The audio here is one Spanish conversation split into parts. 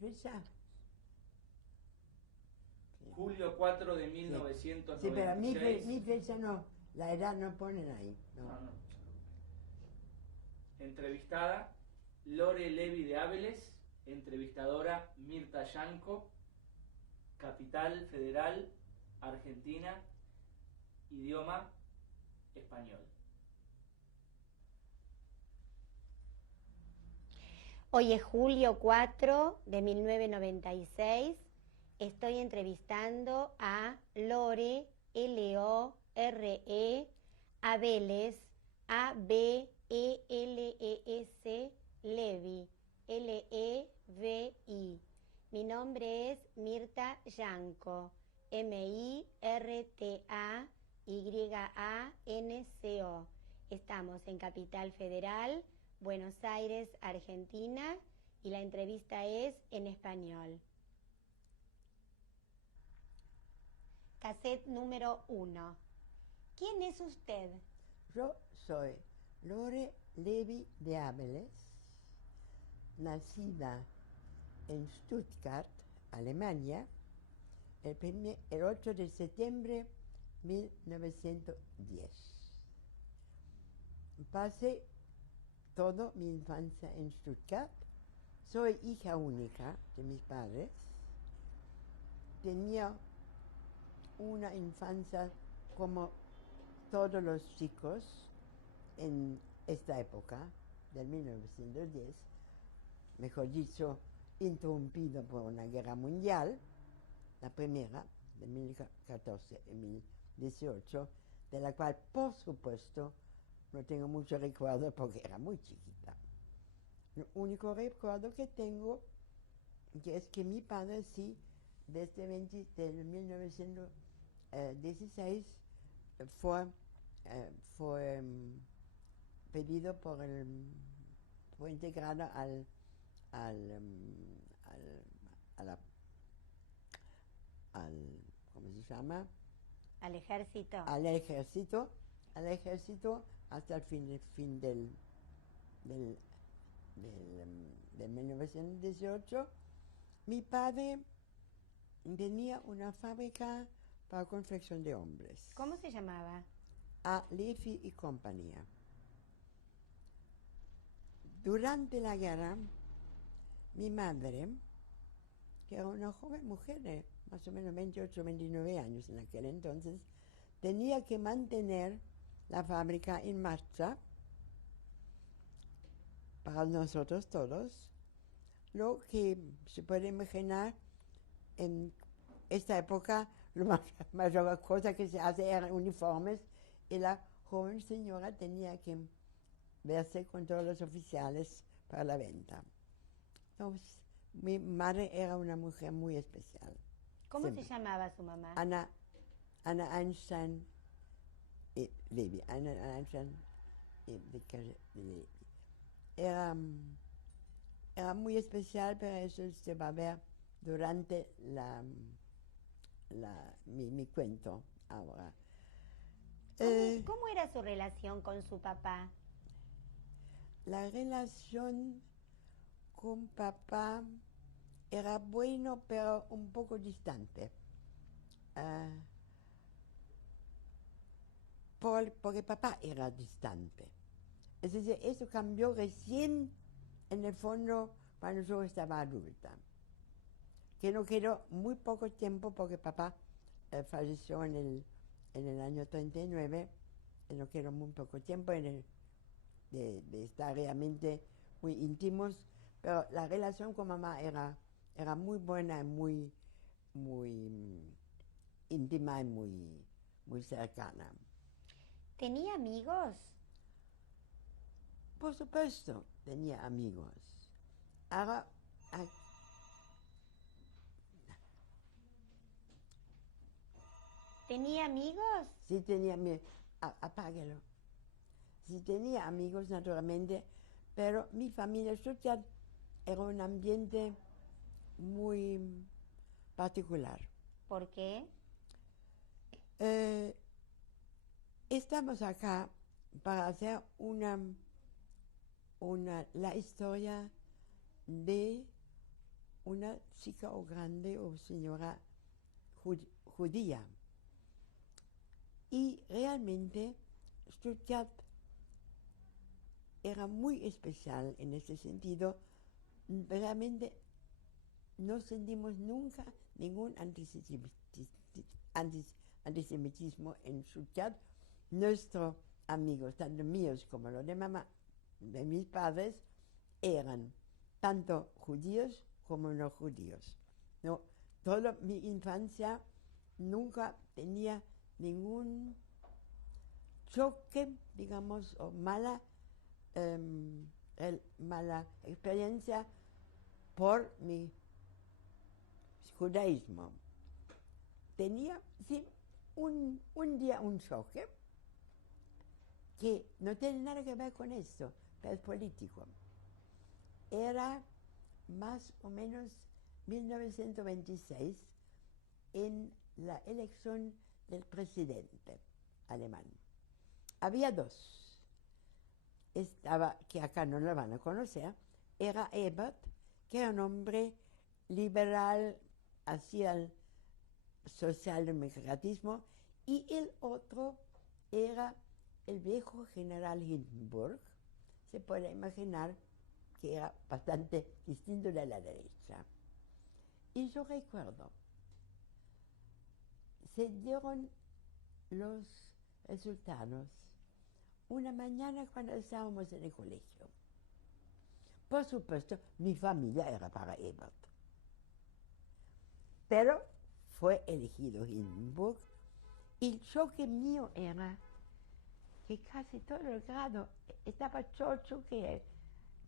fecha. Julio 4 de Sí, 1996. pero mi fecha no, la edad no ponen ahí. No. No, no. Entrevistada, Lore Levi de Ábeles. Entrevistadora, Mirta Yanco. Capital Federal, Argentina. Idioma, español. Hoy es julio 4 de 1996. Estoy entrevistando a Lore, L-O-R-E, Ábeles, A-B-E-L-E-S, Levi, L-E-V-I. Mi nombre es Mirta Yanco, M-I-R-T-A-Y-A-N-C-O. Estamos en Capital Federal, Buenos Aires, Argentina, y la entrevista es en español. Cassette número 1. ¿Quién es usted? Yo soy Lore Levi de Ábeles, nacida en Stuttgart, Alemania, el 8 de septiembre de 1910. Pasé toda mi infancia en Stuttgart. Soy hija única de mis padres. Tenía una infancia como todos los chicos en esta época, del 1910, mejor dicho, interrumpido por una guerra mundial, la primera, de 1914 y 1918, de la cual, por supuesto, no tengo mucho recuerdo porque era muy chiquita. El único recuerdo que tengo que es que mi padre sí, desde 1916, fue pedido fue integrado ¿cómo se llama? Al ejército. Al ejército hasta el fin del 1918. Mi padre tenía una fábrica para confección de hombres. ¿Cómo se llamaba? A Levi y compañía. Durante la guerra, mi madre, que era una joven mujer de más o menos 28 o 29 años en aquel entonces, tenía que mantener la fábrica en marcha para nosotros todos, lo que se puede imaginar en esta época, la mayor cosa que se hace eran uniformes, y la joven señora tenía que verse con todos los oficiales para la venta. Entonces, mi madre era una mujer muy especial. ¿Cómo Siempre. se llamaba su mamá? Anna Einstein Levi. Anna Einstein Levi. Era muy especial, pero eso se va a ver durante mi cuento ahora. ¿Cómo era su relación con su papá? La relación con papá era bueno, pero un poco distante. Porque papá era distante. Es decir, eso cambió recién, en el fondo, cuando yo estaba adulta. Que no quedó muy poco tiempo porque papá falleció en el año 39, y no quedó muy poco tiempo de estar realmente muy íntimos, pero la relación con mamá era muy buena, muy íntima y muy cercana. ¿Tenía amigos? Por supuesto, tenía amigos. Ahora, ¿Tenía amigos? sí tenía amigos. Apáguelo. Sí tenía amigos, naturalmente, pero mi familia social era un ambiente muy particular. ¿Por qué? Estamos acá para hacer la historia de una chica o grande o señora judía. Y realmente Stuttgart era muy especial en ese sentido. Realmente no sentimos nunca ningún antisemitismo en Stuttgart. Nuestros amigos, tanto míos como los de mamá, de mis padres, eran tanto judíos como no judíos. No, toda mi infancia nunca tenía ningún choque, digamos, o mala experiencia por mi judaísmo. Tenía, sí, un día un choque que no tiene nada que ver con esto, pero es político. Era más o menos 1926 en la elección del presidente alemán. Había dos. Estaba, que acá no lo van a conocer, era Ebert, que era un hombre liberal hacia el socialdemocratismo, y el otro era el viejo general Hindenburg. Se puede imaginar que era bastante distinto de la derecha. Y yo recuerdo, se dieron los resultados una mañana cuando estábamos en el colegio. Por supuesto, mi familia era para Ebert. Pero fue elegido Hindenburg, y el choque mío era que casi todo el grado estaba chocho que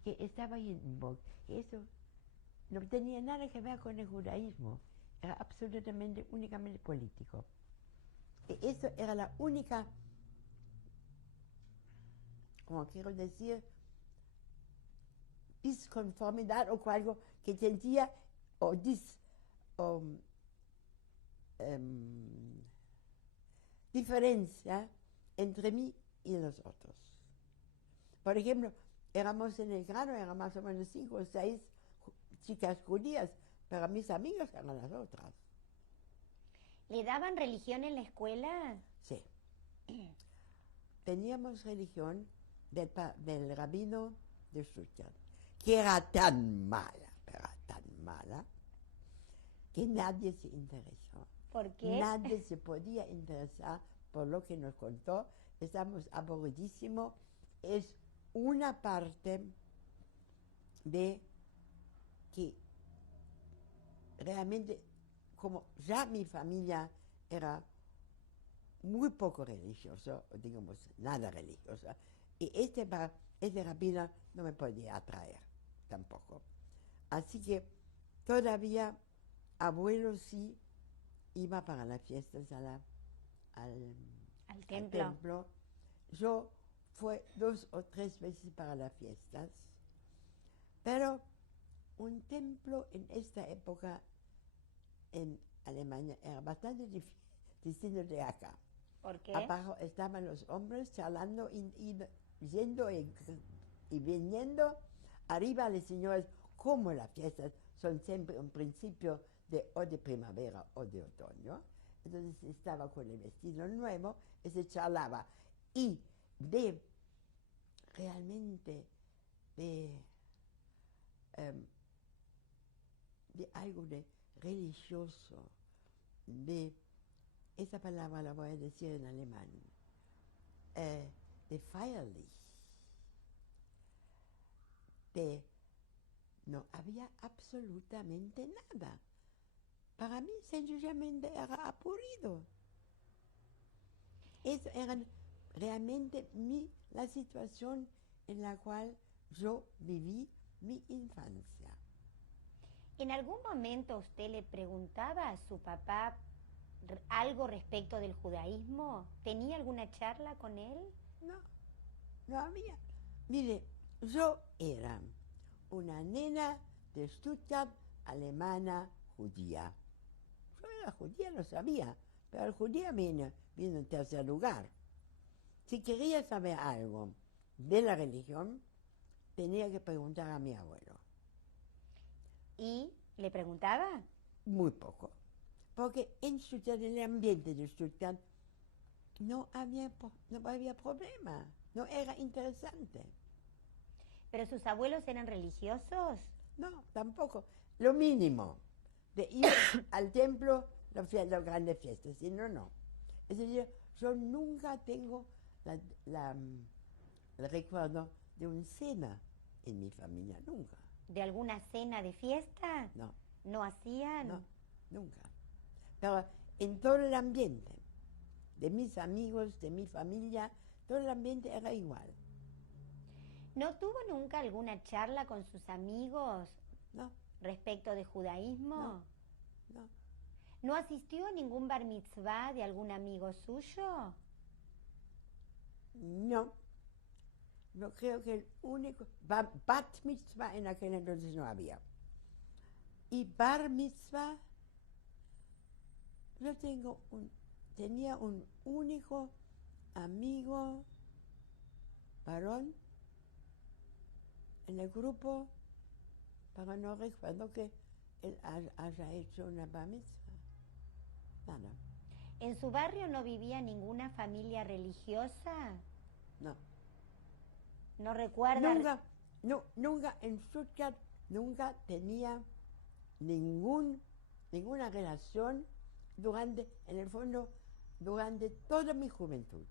estaba Hindenburg. Eso no tenía nada que ver con el judaísmo, era absolutamente, únicamente político. Y eso era la única, como quiero decir, disconformidad o algo que sentía, o diferencia entre mí y los otros. Por ejemplo, éramos en el grado, eran más o menos 5 o 6 chicas judías, pero mis amigas eran las otras. ¿Le daban religión en la escuela? Sí. Teníamos religión del rabino de Stuttgart, que era tan mala, que nadie se interesó. ¿Por qué? Nadie se podía interesar por lo que nos contó. Estamos aburridísimos. Es una parte de que realmente, como ya mi familia era muy poco religiosa, o digamos nada religiosa, y este rabino no me podía atraer tampoco. Así que todavía abuelo sí iba para las fiestas al templo. Yo fui 2 o 3 veces para las fiestas, pero un templo en esta época en Alemania era bastante distinto de acá. ¿Por qué? Abajo estaban los hombres charlando y yendo y viniendo. Arriba las señoras, como las fiestas son siempre un principio o de primavera o de otoño. Entonces estaba con el vestido nuevo y se charlaba. Y realmente de algo de religioso, esa palabra la voy a decir en alemán, de feierlich, no había absolutamente nada. Para mí sencillamente era aburrido. Eso era realmente la situación en la cual yo viví mi infancia. ¿En algún momento usted le preguntaba a su papá algo respecto del judaísmo? ¿Tenía alguna charla con él? No había. Mire, yo era una nena de Stuttgart, alemana, judía. Yo era judía, lo sabía, pero el judía vino en tercer lugar. Si quería saber algo de la religión, tenía que preguntar a mi abuelo. ¿Y ¿Le preguntaba? Muy poco. Porque en Stuttgart, en el ambiente de Stuttgart, no había problema. No era interesante. ¿Pero sus abuelos eran religiosos? No, tampoco. Lo mínimo. De ir al templo, las grandes fiestas. Si no, no. Es decir, yo nunca tengo el recuerdo de una cena en mi familia. Nunca. ¿De alguna cena de fiesta? No. ¿No hacían? No, nunca. Pero en todo el ambiente, de mis amigos, de mi familia, todo el ambiente era igual. ¿No tuvo nunca alguna charla con sus amigos No, respecto de judaísmo? no. ¿No asistió a ningún bar mitzvah de algún amigo suyo? No. Yo creo que el único... Bat mitzvah en aquel entonces no había. Y bar mitzvah, yo tenía un único amigo varón en el grupo, pero no recuerdo que él haya hecho una bar mitzvah. Nada. ¿En su barrio no vivía ninguna familia religiosa? No. ¿No recuerda? Nunca en Stuttgart, nunca tenía ninguna relación en el fondo, durante toda mi juventud.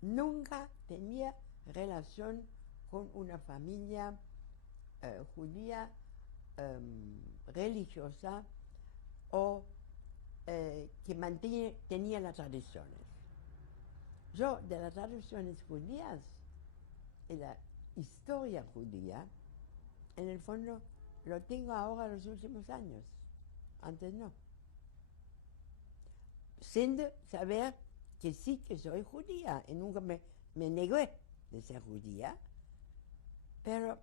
Nunca tenía relación con una familia judía religiosa o que tenía las tradiciones. Yo, de las tradiciones judías, de la historia judía, en el fondo lo tengo ahora los últimos años. Antes no. Sin saber que sí que soy judía, y nunca me negué de ser judía, pero...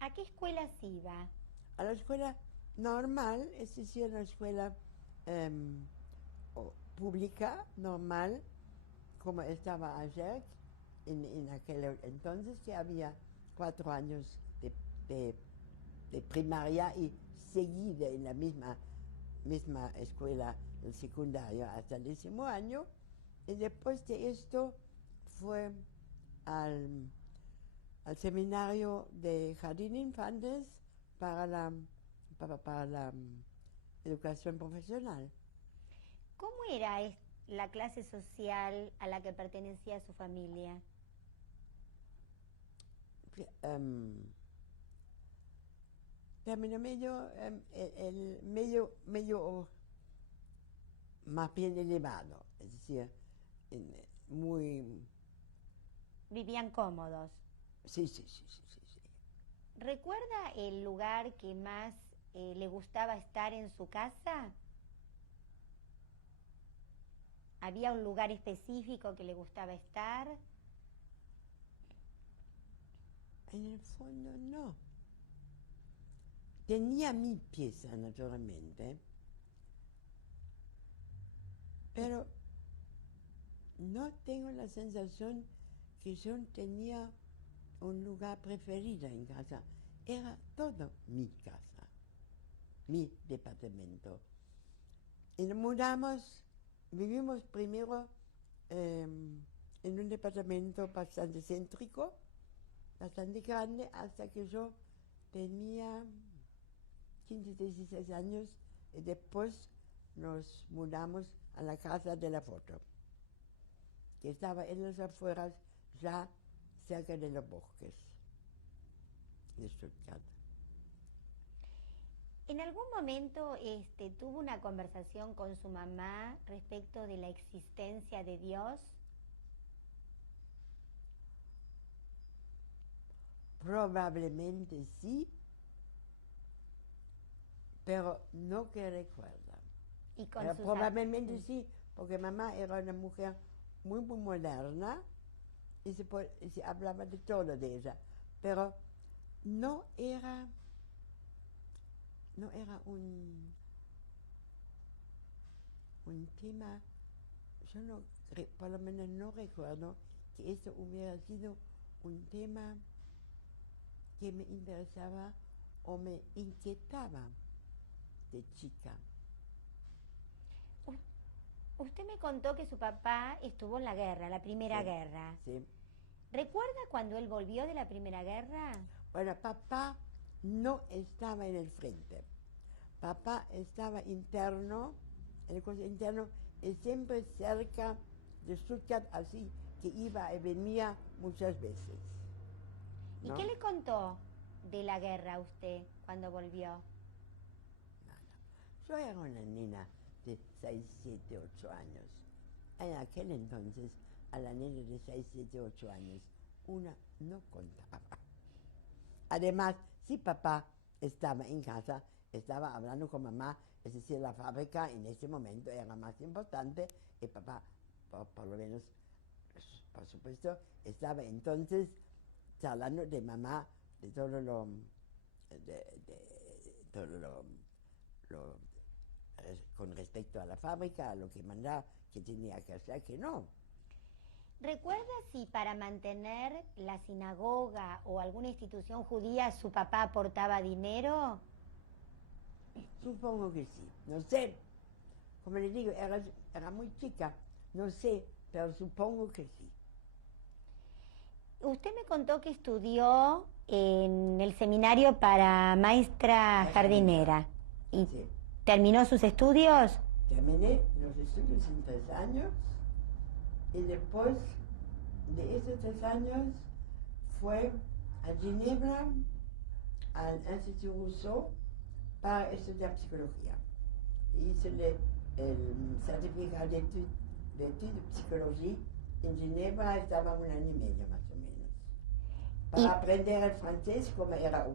¿A qué escuelas iba? A la escuela normal, es decir, la escuela pública, normal, como estaba ayer, en aquel entonces, que había 4 años de primaria y seguida en la misma escuela, el secundario, hasta el 10º año, y después de esto fue al seminario de Jardín Infantes para la educación profesional. ¿Cómo era la clase social a la que pertenecía su familia? Término medio, el medio más bien elevado, es decir, muy... ¿Vivían cómodos? Sí. ¿Recuerda el lugar que más le gustaba estar en su casa? ¿Había un lugar específico que le gustaba estar? En el fondo no. Tenía mi pieza, naturalmente, pero no tengo la sensación que yo tenía un lugar preferido en casa. Era todo mi casa, mi departamento. Y nos vivimos primero en un departamento bastante céntrico, bastante grande, hasta que yo tenía 15, 16 años, y después nos mudamos a la casa de la foto, que estaba en las afueras, ya cerca de los bosques de Stuttgart. ¿En algún momento tuvo una conversación con su mamá respecto de la existencia de Dios? Probablemente sí, pero no que recuerda. ¿Y con Pero sus probablemente sí, porque mamá era una mujer muy moderna y se hablaba de todo de ella, pero no era un tema, yo no, por lo menos no recuerdo que eso hubiera sido un tema que me interesaba o me inquietaba de chica. Usted me contó que su papá estuvo en la guerra, la Primera Sí, Guerra. Sí. ¿Recuerda cuando él volvió de la Primera Guerra? Bueno, papá no estaba en el frente. Papá estaba interno, en el colegio interno, y siempre cerca de Stuttgart, así que iba y venía muchas veces. ¿Y ¿no? qué le contó de la guerra a usted cuando volvió? Nada. Yo era una nena de 6, 7, 8 años. En aquel entonces, a la nena de 6, 7, 8 años, una no contaba. Además, si papá estaba en casa, estaba hablando con mamá, es decir, la fábrica en ese momento era más importante, y papá, por lo menos, por supuesto, estaba entonces charlando de mamá, de todo lo, todo con respecto a la fábrica, a lo que mandaba, que tenía que hacer, que no. ¿Recuerda si para mantener la sinagoga o alguna institución judía su papá aportaba dinero? Supongo que sí, no sé. Como le digo, era muy chica, no sé, pero supongo que sí. Usted me contó que estudió en el seminario para maestra jardinera. ¿Y Sí. terminó sus estudios? Terminé los estudios en 3 años y después de esos 3 años fue a Ginebra, al Instituto Rousseau, para estudiar psicología. Hice el certificado de études de psicología en Ginebra, estaba 1 año y medio más o menos. Para aprender el francés, como era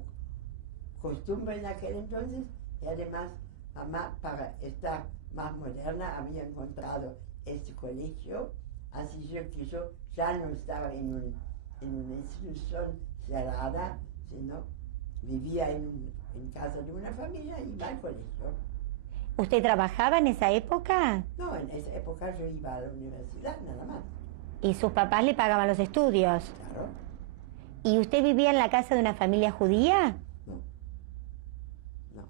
costumbre en aquel entonces, y además mamá, para estar más moderna, había encontrado este colegio, así que yo ya no estaba en una institución cerrada, sino vivía en casa de una familia y iba al colegio. ¿Usted trabajaba en esa época? No, en esa época yo iba a la universidad nada más. ¿Y sus papás le pagaban los estudios? Claro. ¿Y usted vivía en la casa de una familia judía? No. No.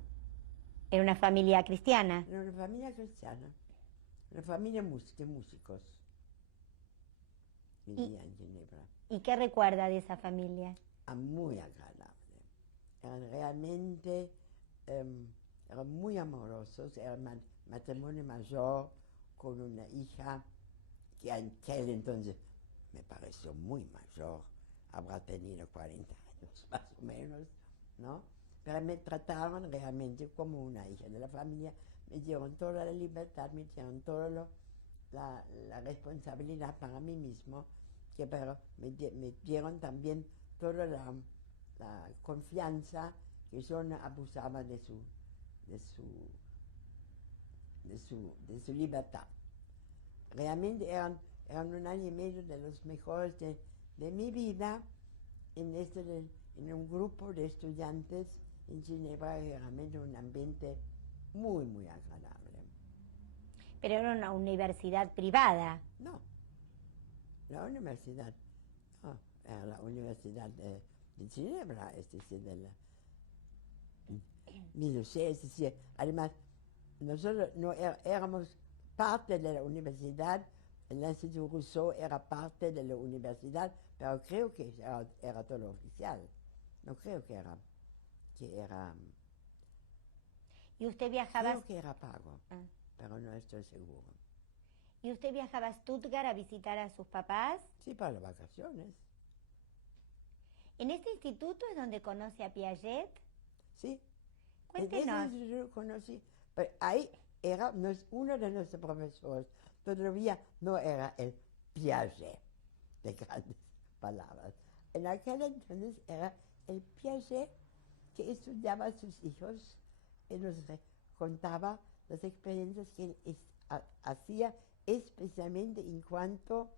¿Era una familia cristiana? Era una familia cristiana. Una familia de músicos. Vivía en Ginebra. ¿Y qué recuerda de esa familia? Muy agradable. Eran realmente, eran muy amorosos. Era matrimonio mayor con una hija que en aquel entonces me pareció muy mayor. Habrá tenido 40 años más o menos, ¿no? Pero me trataron realmente como una hija de la familia. Me dieron toda la libertad, me dieron toda la responsabilidad para mí mismo, pero me dieron también toda la confianza, que yo no abusaba de su libertad. Realmente eran 1 año y medio de los mejores de mi vida en un grupo de estudiantes en Ginebra, realmente un ambiente muy, muy agradable. Pero era una universidad privada. No, la universidad, no, era la Universidad de Ginebra, es decir, es decir, además, nosotros no éramos parte de la universidad, el Instituto Rousseau era parte de la universidad, pero creo que era todo oficial. No creo que era. ¿Y usted viajaba? Creo que era pago, pero no estoy seguro. ¿Y usted viajaba a Stuttgart a visitar a sus papás? Sí, para las vacaciones. ¿En este instituto es donde conoce a Piaget? Sí. Cuéntenos. En ese instituto conocí, pero ahí era uno de nuestros profesores. Todavía no era el Piaget, de grandes palabras. En aquel entonces era el Piaget que estudiaba a sus hijos y nos contaba las experiencias que él hacía, especialmente en cuanto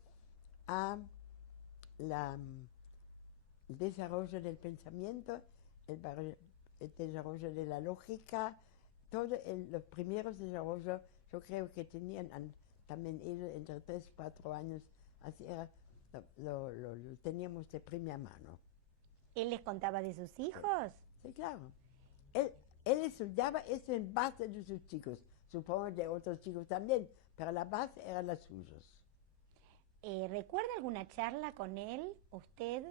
a el desarrollo del pensamiento, el desarrollo de la lógica, todos los primeros desarrollos, yo creo que tenían también ellos entre 3 y 4 años, así era, lo teníamos de primera mano. ¿Él les contaba de sus hijos? Sí, claro. Él, él estudiaba eso en base de sus chicos. Supongo de otros chicos también, pero la base era la suyos. ¿Recuerda alguna charla con él, usted?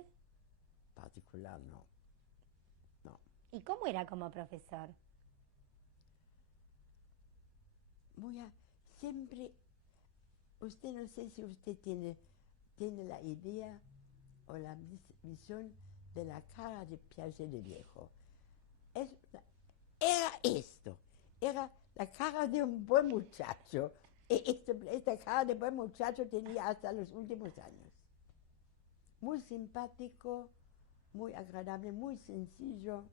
Particular, no. No. ¿Y cómo era como profesor? Siempre, usted no sé si usted tiene la idea o la visión de la cara de Piaget de viejo. Era esto, era la cara de un buen muchacho. Esta cara de buen muchacho tenía hasta los últimos años. Muy simpático, muy agradable, muy sencillo.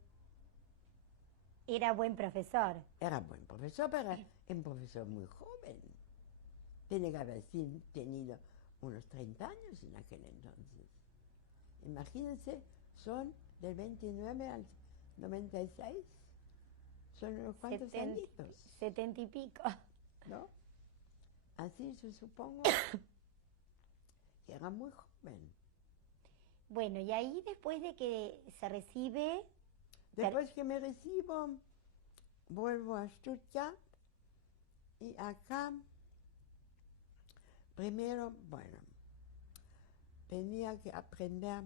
Era buen profesor. Era buen profesor, pero un profesor muy joven. Tiene que haber tenido unos 30 años en aquel entonces. Imagínense, son del 29 al 96, son unos cuantos añitos. 70 y pico. ¿No? Así yo supongo que era muy joven. Bueno, y ahí después de que se recibe... Después que me recibo, vuelvo a Stuttgart y acá, primero, bueno, tenía que aprender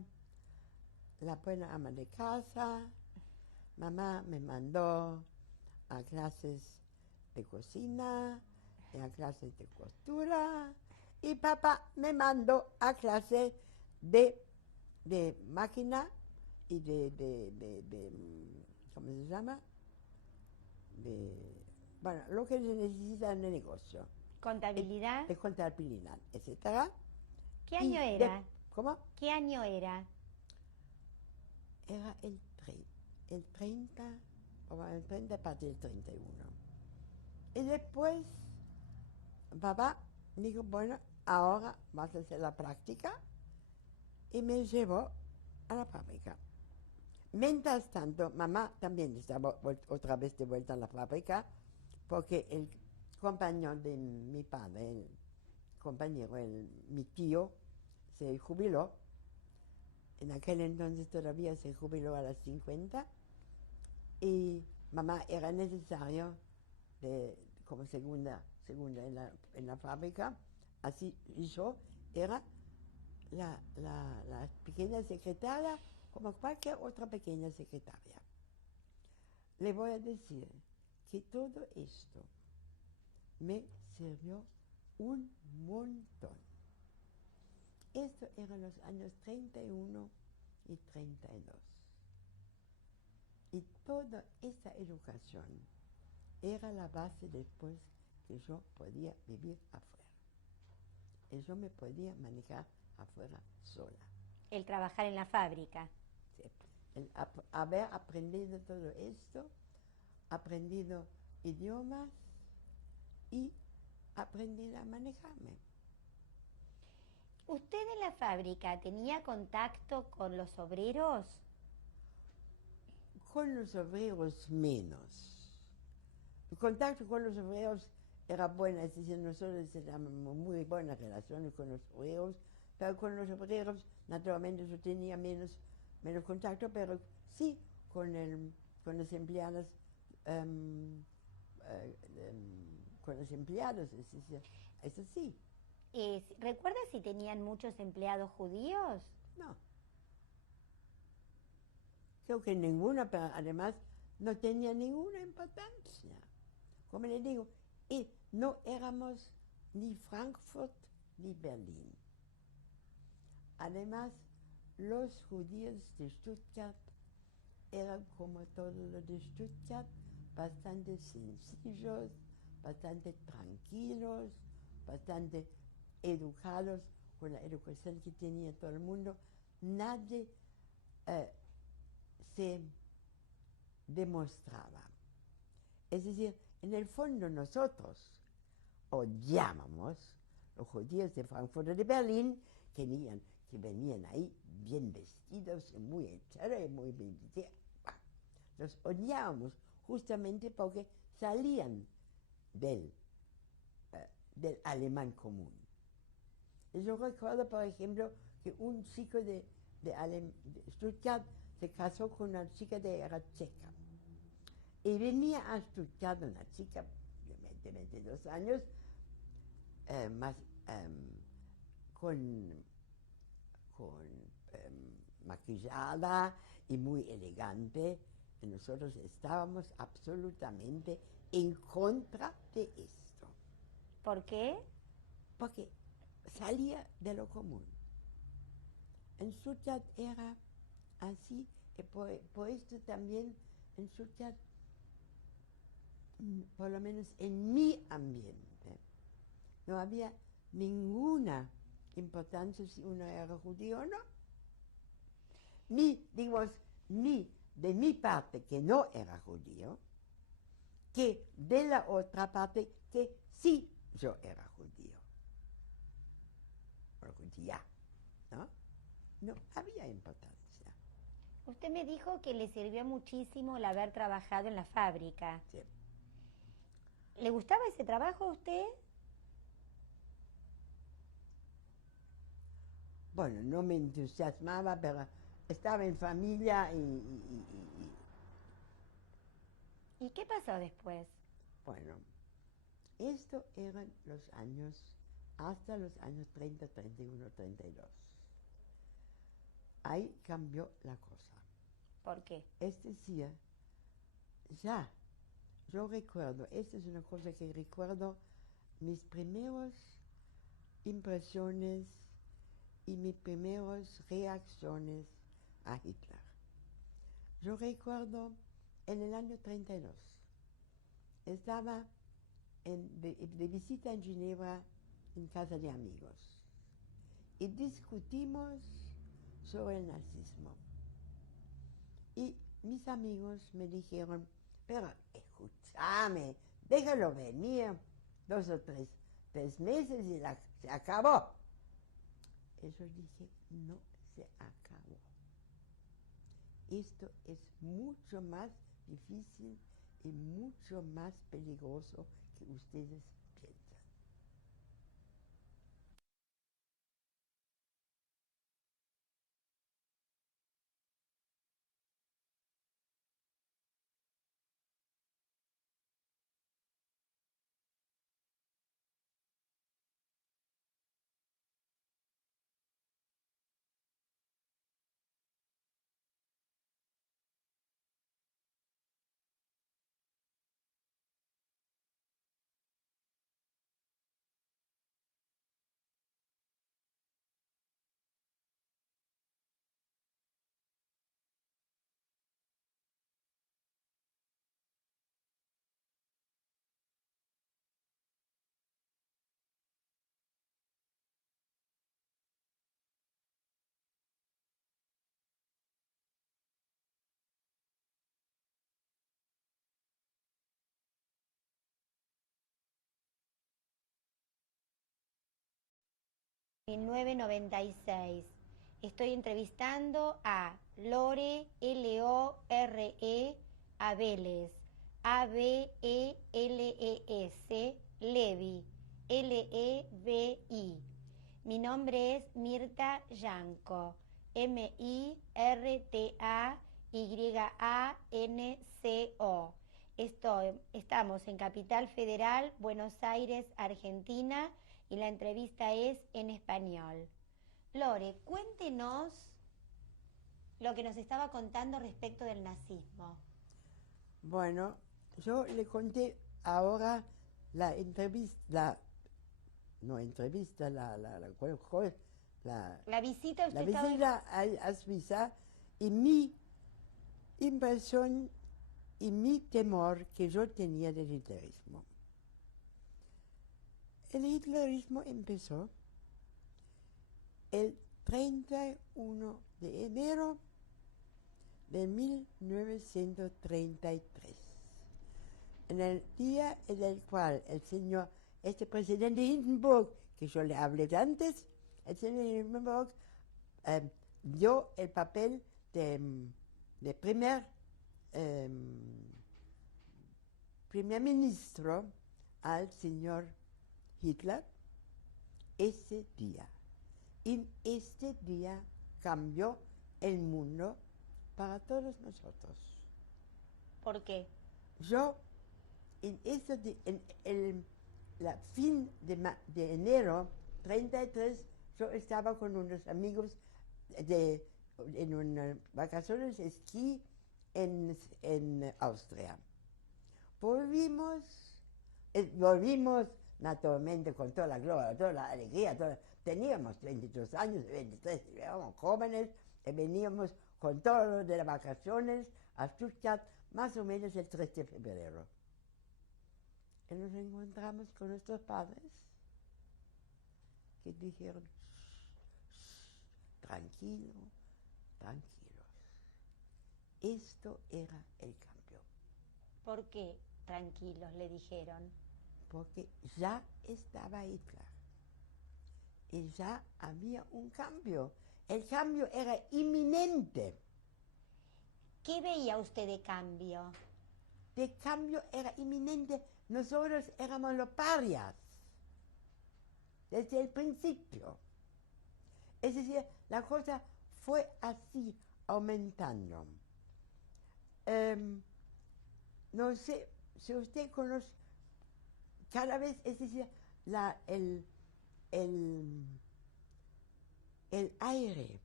la buena ama de casa. Mamá me mandó a clases de cocina y a clases de costura y papá me mandó a clases de máquina y ¿cómo se llama? Bueno, lo que se necesita en el negocio. Contabilidad. De contabilidad, etcétera. ¿Qué año era? ¿Cómo? ¿Qué año era? Era el 30, o el 30 a partir del 31. Y después, papá dijo, bueno, ahora vas a hacer la práctica, y me llevó a la fábrica. Mientras tanto, mamá también estaba otra vez de vuelta a la fábrica, porque el compañero de mi padre, mi tío, se jubiló. En aquel entonces todavía se jubiló a los 50, y mamá era necesario como segunda en la fábrica, así, y yo era la pequeña secretaria, como cualquier otra pequeña secretaria. Le voy a decir que todo esto me sirvió un montón. Esto eran los años 31 y 32. Y toda esa educación era la base después que yo podía vivir afuera. Y yo me podía manejar afuera sola. El trabajar en la fábrica. Sí. Haber aprendido todo esto, aprendido idiomas y aprendido a manejarme. ¿Usted en la fábrica tenía contacto con los obreros? Con los obreros menos. El contacto con los obreros era bueno, es decir, nosotros teníamos muy buenas relaciones con los obreros, pero con los obreros, naturalmente, yo tenía menos contacto, pero sí con los empleados, con los empleados, es decir, eso sí. ¿Recuerda si tenían muchos empleados judíos? No. Creo que ninguna, pero además no tenía ninguna importancia. Como le digo, y no éramos ni Frankfurt ni Berlín. Además, los judíos de Stuttgart eran, como todos los de Stuttgart, bastante sencillos, bastante tranquilos, bastante educados, con la educación que tenía todo el mundo. Nadie se demostraba. Es decir, en el fondo nosotros odiábamos los judíos de Frankfurt y de Berlín, que venían ahí bien vestidos, muy hechos, muy bien. Los odiábamos justamente porque salían del alemán común. Y yo recuerdo, por ejemplo, que un chico de Stuttgart se casó con una chica de era checa. Y venía a Stuttgart una chica de 22 años, más con maquillada y muy elegante. Y nosotros estábamos absolutamente en contra de esto. ¿Por qué? Porque salía de lo común. En Stuttgart era así, y por esto también en Stuttgart, por lo menos en mi ambiente, no había ninguna importancia si uno era judío o no. Ni de mi parte, que no era judío, que de la otra parte, que sí yo era judío. O judía, ¿no? No había importancia. Usted me dijo que le sirvió muchísimo el haber trabajado en la fábrica. Sí. ¿Le gustaba ese trabajo a usted? Bueno, no me entusiasmaba, pero estaba en familia ¿Y qué pasó después? bueno, esto eran los años, hasta los años 30, 31, 32. Ahí cambió la cosa. ¿Por qué? Es decir, ya, yo recuerdo, esta es una cosa que recuerdo, mis primeras impresiones y mis primeras reacciones a Hitler. Yo recuerdo en el año 32, estaba de visita en Ginebra en casa de amigos y discutimos sobre el nazismo. Y mis amigos me dijeron, pero escúchame, déjalo venir 2 o 3 meses y se acabó. Y yo dije, no se acabó. Esto es mucho más difícil y mucho más peligroso que ustedes piensan. En 1996 estoy entrevistando a Lore, L-O-R-E, Abeles, A-B-E-L-E-S, Levi, L-E-V-I. Mi nombre es Mirta Yanco, M-I-R-T-A-Y-A-N-C-O. Estamos en Capital Federal, Buenos Aires, Argentina, y la entrevista es en español. Lore, cuéntenos lo que nos estaba contando respecto del nazismo. Bueno, yo le conté ahora la entrevista, la visita usted la estaba visita a Suiza y mi impresión y mi temor que yo tenía del hitlerismo. El hitlerismo empezó el 31 de enero de 1933, en el día en el cual este presidente Hindenburg, que yo le hablé antes, el señor Hindenburg dio el papel de primer ministro al señor Hitler ese día. Y este día cambió el mundo para todos nosotros. ¿Por qué? yo, en la fin de enero 33, yo estaba con unos amigos en unas vacaciones de esquí en Austria. Volvimos naturalmente con toda la gloria, toda la alegría. Teníamos 22 años, 23, éramos jóvenes, y veníamos con todo lo de las vacaciones a Stuttgart, más o menos el 3 de febrero. Y nos encontramos con nuestros padres, que dijeron, tranquilo, tranquilos. Esto era el cambio. ¿Por qué tranquilos le dijeron? Porque ya estaba Hitler. Y ya había un cambio. El cambio era inminente. ¿Qué veía usted de cambio? El cambio era inminente. Nosotros éramos los parias. Desde el principio. Es decir, la cosa fue así, aumentando. No sé si usted conoce, cada vez, es decir, el aire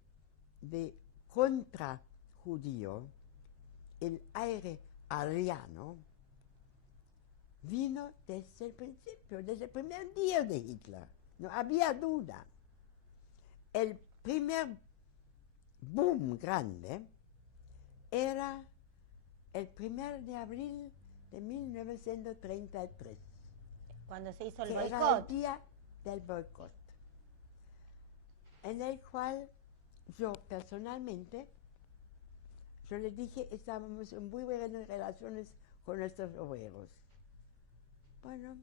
de contra judío, el aire ariano, vino desde el principio, desde el primer día de Hitler. No había duda. El primer boom grande era el 1 de abril de 1933. Cuando se hizo el que era el boicot. día del boicot, en el cual yo personalmente, yo le dije, estábamos en muy buenas relaciones con nuestros obreros. Bueno,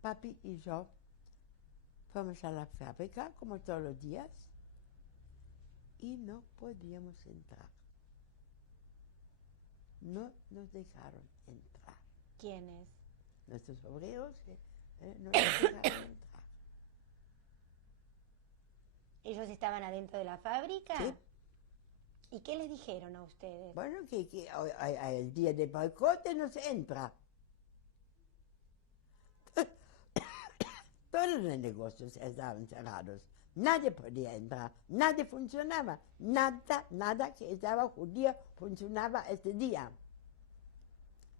papi y yo fuimos a la fábrica, como todos los días, y no podíamos entrar. No nos dejaron entrar. ¿Quiénes? Nuestros obreros no nos dejaron entrar. ¿Ellos estaban adentro de la fábrica? Sí. ¿Y qué les dijeron a ustedes? Bueno, que el día del boicot no se entra. Todos los negocios estaban cerrados. Nadie podía entrar, nadie funcionaba. Nada que estaba judío funcionaba este día.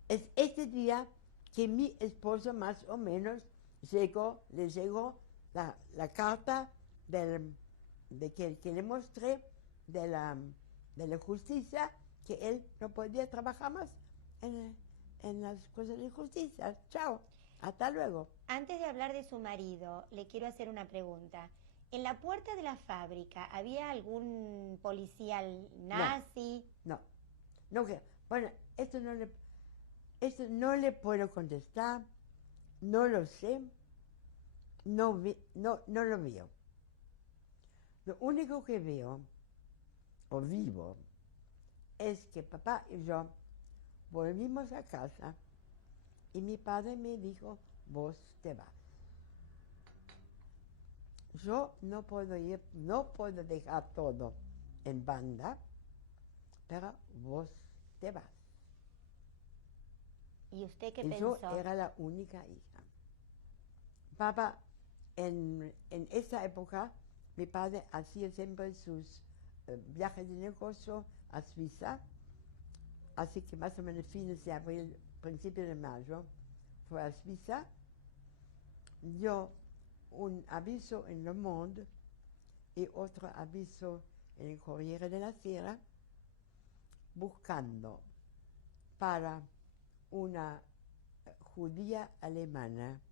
Es este día que mi esposo más o menos le llegó la carta que le mostré de la justicia, que él no podía trabajar más en las cosas de justicia. Chao, hasta luego. Antes de hablar de su marido, le quiero hacer una pregunta. ¿En la puerta de la fábrica había algún policial nazi? No, bueno, esto no le puedo contestar, no lo sé, no lo veo. Lo único que veo, o vivo, es que papá y yo volvimos a casa y mi padre me dijo, vos te vas. Yo no puedo dejar todo en banda, pero vos te vas. ¿Y usted qué Y pensó? yo era la única hija. Papá, en esa época, mi padre hacía siempre sus viajes de negocio a Suiza, así que más o menos fines de abril, principios de mayo, fue a Suiza, dio un aviso en Le Monde y otro aviso en el Corriere de la Sera, buscando para una judía alemana,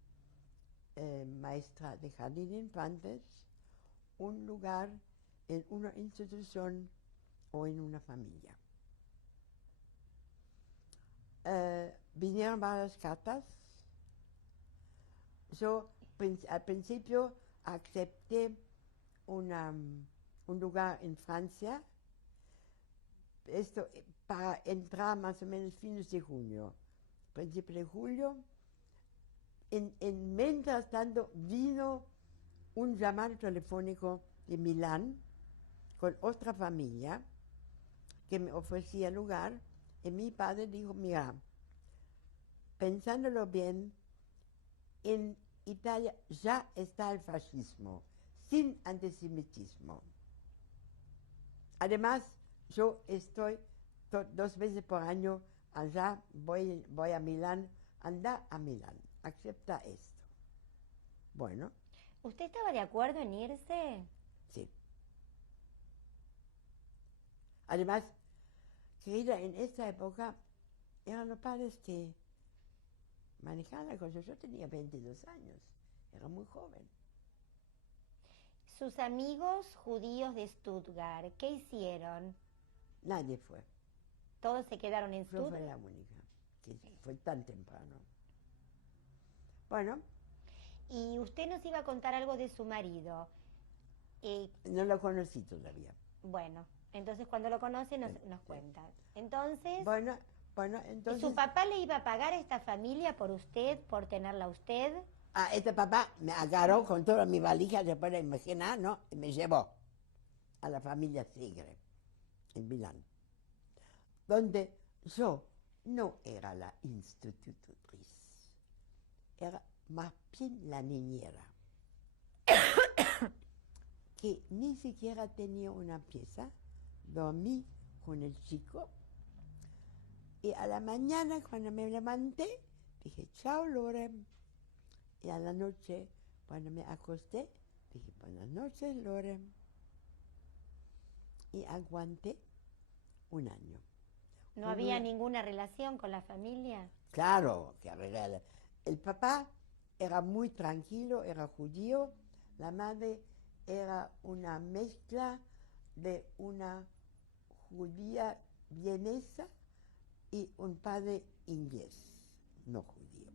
maestra de jardín de infantes, un lugar en una institución o en una familia. Vinieron varias cartas. Yo al principio acepté un lugar en Francia, esto para entrar más o menos fines de junio, principio de julio. Mientras tanto vino un llamado telefónico de Milán con otra familia que me ofrecía lugar, y mi padre dijo, mira, pensándolo bien, en Italia ya está el fascismo, sin antisemitismo. Además, yo estoy 2 veces por año allá, voy a Milán, anda a Milán, acepta esto. Bueno, ¿Usted estaba de acuerdo en irse? sí. Además, querida, en esa época eran los padres que manejaban la cosa. Yo tenía 22 años, era muy joven. Sus amigos judíos de Stuttgart, ¿qué hicieron? Nadie fue. ¿Todos se quedaron en Yo fui Stuttgart? la única, que fue tan temprano. Bueno, Y usted nos iba a contar algo de su marido. no lo conocí todavía. Bueno, entonces cuando lo conoce nos Sí. cuenta. Entonces, Bueno, ¿y entonces... su papá le iba a pagar a esta familia por usted, por tenerla a usted? Este papá me agarró con toda mi valija, se puede imaginar, ¿no? Y me llevó a la familia Segre, en Milán, donde yo no era la institutriz, era más bien la niñera, que ni siquiera tenía una pieza. Dormí con el chico y a la mañana cuando me levanté dije chao Lore, y a la noche cuando me acosté dije buenas noches Lore, y aguanté un año. ¿No Con había una- ninguna relación con la familia? Claro que arreglar. El papá era muy tranquilo, era judío, la madre era una mezcla de una judía vienesa y un padre inglés, no judío.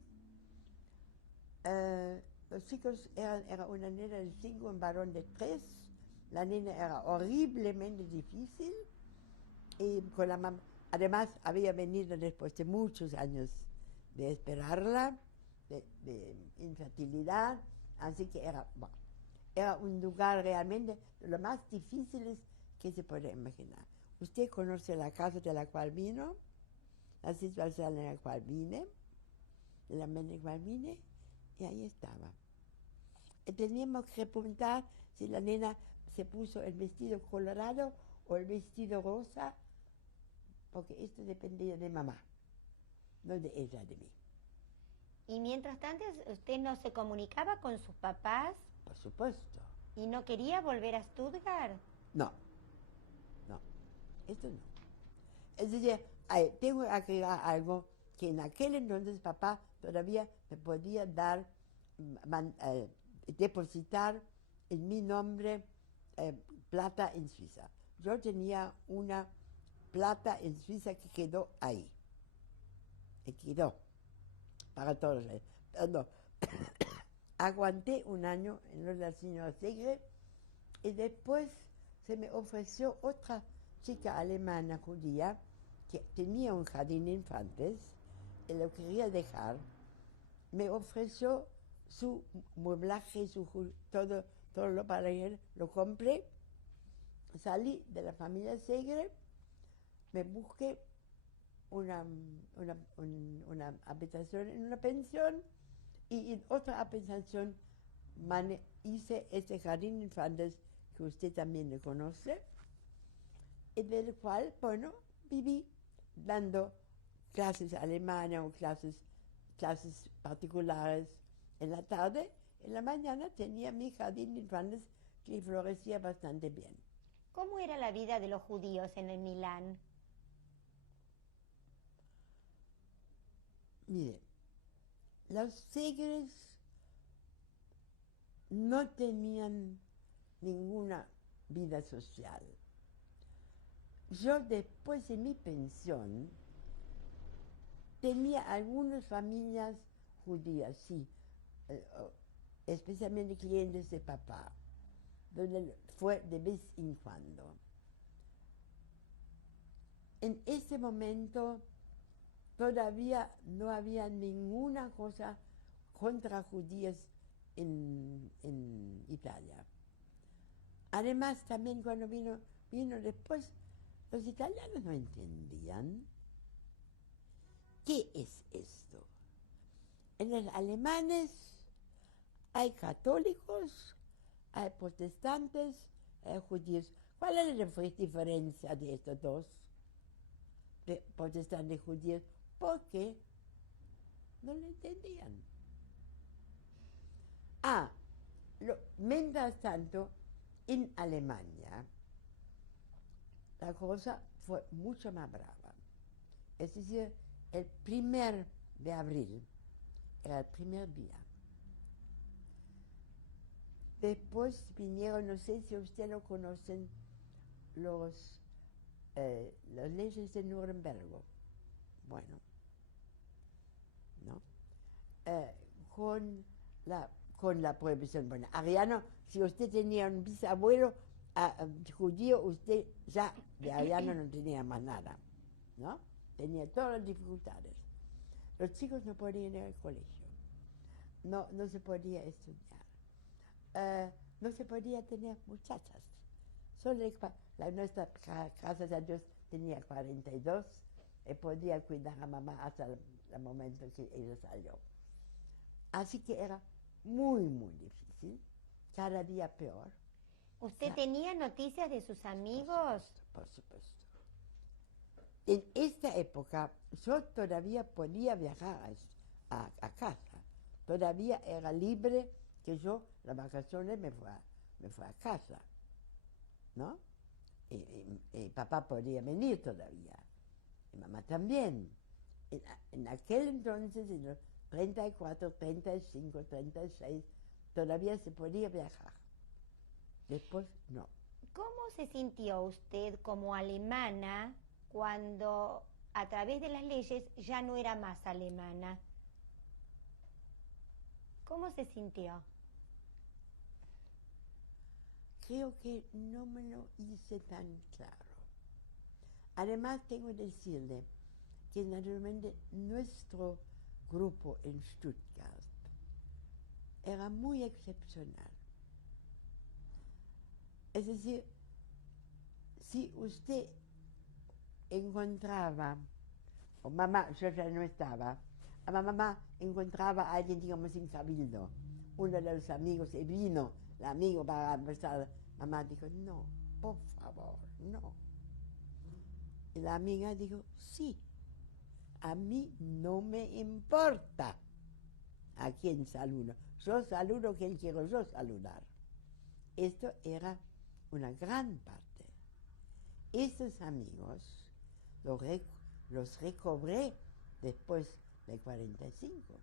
Los chicos era una nena de 5, un varón de 3. La nena era horriblemente difícil y con la mamá. Además, había venido después de muchos años de esperarla, de infertilidad, así que era un lugar realmente de lo más difíciles que se puede imaginar. Usted conoce la casa de la cual vino, la situación en la cual vine, en la mente en la cual vine, y ahí estaba. Y teníamos que preguntar si la nena se puso el vestido colorado o el vestido rosa, porque esto dependía de mamá, no de ella, de mí. Y mientras tanto, ¿usted no se comunicaba con sus papás Por supuesto. y no quería volver a Stuttgart? No, esto no. Es decir, tengo que agregar algo que en aquel entonces papá todavía me podía dar, depositar en mi nombre plata en Suiza. Yo tenía una plata en Suiza que quedó ahí. Que quedó para todos. No. Aguanté un año en lo de la señora Segre y después se me ofreció otra chica alemana judía que tenía un jardín de infantes y lo quería dejar. Me ofreció su mueblaje, todo lo para él, lo compré. Salí de la familia Segre, me busqué una habitación en una pensión y en otra habitación hice este jardín de infantes que usted también le conoce, y del cual, bueno, viví dando clases alemanas o clases particulares en la tarde. En la mañana tenía mi jardín de infantes que florecía bastante bien. ¿Cómo era la vida de los judíos en el Milán? Mire, los Segres no tenían ninguna vida social. Yo después de mi pensión tenía algunas familias judías, sí, especialmente clientes de papá, donde fue de vez en cuando. En ese momento todavía no había ninguna cosa contra judíos en Italia. Además, también cuando vino después, los italianos no entendían. ¿Qué es esto? En los alemanes hay católicos, hay protestantes, hay judíos. ¿Cuál es la diferencia de estos dos, de protestantes y judíos? Porque no lo entendían. Mientras tanto, en Alemania, la cosa fue mucho más brava. Es decir, el 1 de abril era el primer día. Después vinieron, no sé si ustedes lo conocen, las leyes de Nuremberg. Bueno, ¿no? Con la prohibición. Bueno, Ariano, si usted tenía un bisabuelo judío, usted ya de Ariano no tenía más nada, ¿no? Tenía todas las dificultades. Los chicos no podían ir al colegio, no se podía estudiar, no se podía tener muchachas. Solo nuestra, gracias a Dios, tenía 42 y podía cuidar a mamá hasta el momento que ella salió. Así que era muy, muy difícil, cada día peor. ¿Usted tenía noticias de sus amigos? Por supuesto. En esta época yo todavía podía viajar a casa. Todavía era libre que yo las vacaciones me fue a casa, ¿no? Y papá podía venir todavía, y mamá también. En aquel entonces, en los 34, 35, 36, todavía se podía viajar. Después no. ¿Cómo se sintió usted como alemana cuando a través de las leyes ya no era más alemana? ¿Cómo se sintió? Creo que no me lo hice tan claro. Además, tengo que decirle que naturalmente nuestro grupo en Stuttgart era muy excepcional. Es decir, si usted encontraba, o mamá, yo ya no estaba, a mamá encontraba a alguien, digamos, en Cabildo, uno de los amigos, y vino el amigo para empezar, mamá dijo, no, por favor, no. Y la amiga dijo, sí, a mí no me importa a quién saludo, yo saludo a quien quiero yo saludar. Esto era una gran parte. Estos amigos los recobré después del 45.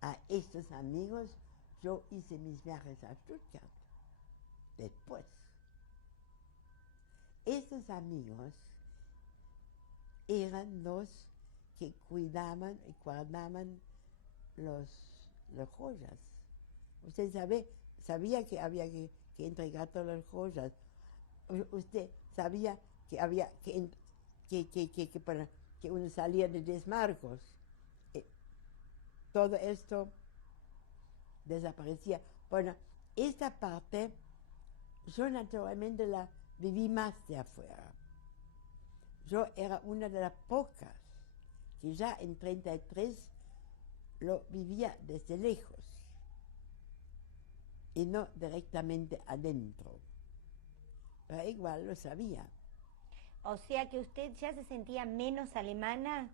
A estos amigos yo hice mis viajes a Stuttgart después. Estos amigos eran los que cuidaban y guardaban las joyas. Usted sabía que había que entregar todas las joyas. Usted sabía que había que uno salía de 10 marcos. Todo esto desaparecía. Bueno, esta parte yo naturalmente la viví más de afuera. Yo era una de las pocas que ya en 33 lo vivía desde lejos y no directamente adentro. Pero igual lo sabía. O sea que usted ya se sentía menos alemana.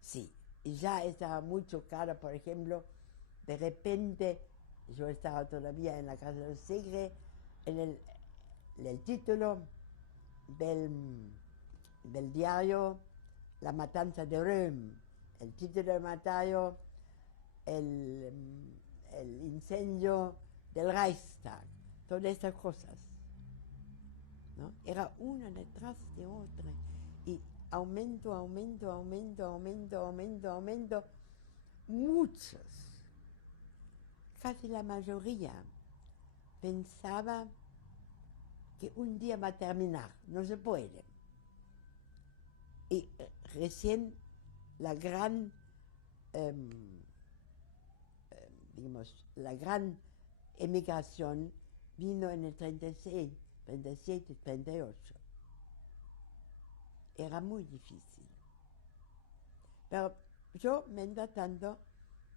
Sí, y ya estaba muy chocada, por ejemplo, de repente yo estaba todavía en la casa de Segre, en el título del diario La Matanza de Röhm, el título del diario el incendio del Reichstag, todas estas cosas, ¿no? Era una detrás de otra y aumento, muchos, casi la mayoría, pensaba que un día va a terminar, no se puede. Y recién la gran, la gran emigración vino en el 36, 37, 38. Era muy difícil. Pero yo, mientras tanto,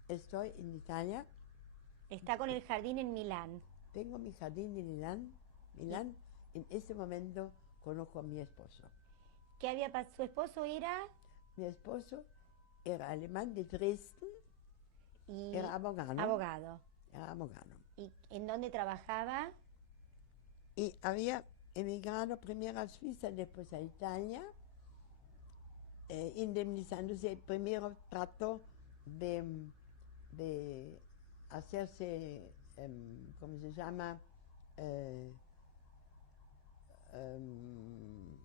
Estoy en Italia, Está con el jardín en Milán. tengo mi jardín en Milán. En este momento conozco a mi esposo. ¿Qué había pasado? ¿Su esposo era? Mi esposo era alemán de Dresden, Y era abogado. abogado. Era abogado. ¿Y en dónde trabajaba? Y había emigrado primero a Suiza, después a Italia, indemnizándose. Primero trató de hacerse, ¿cómo se llama? Eh, em,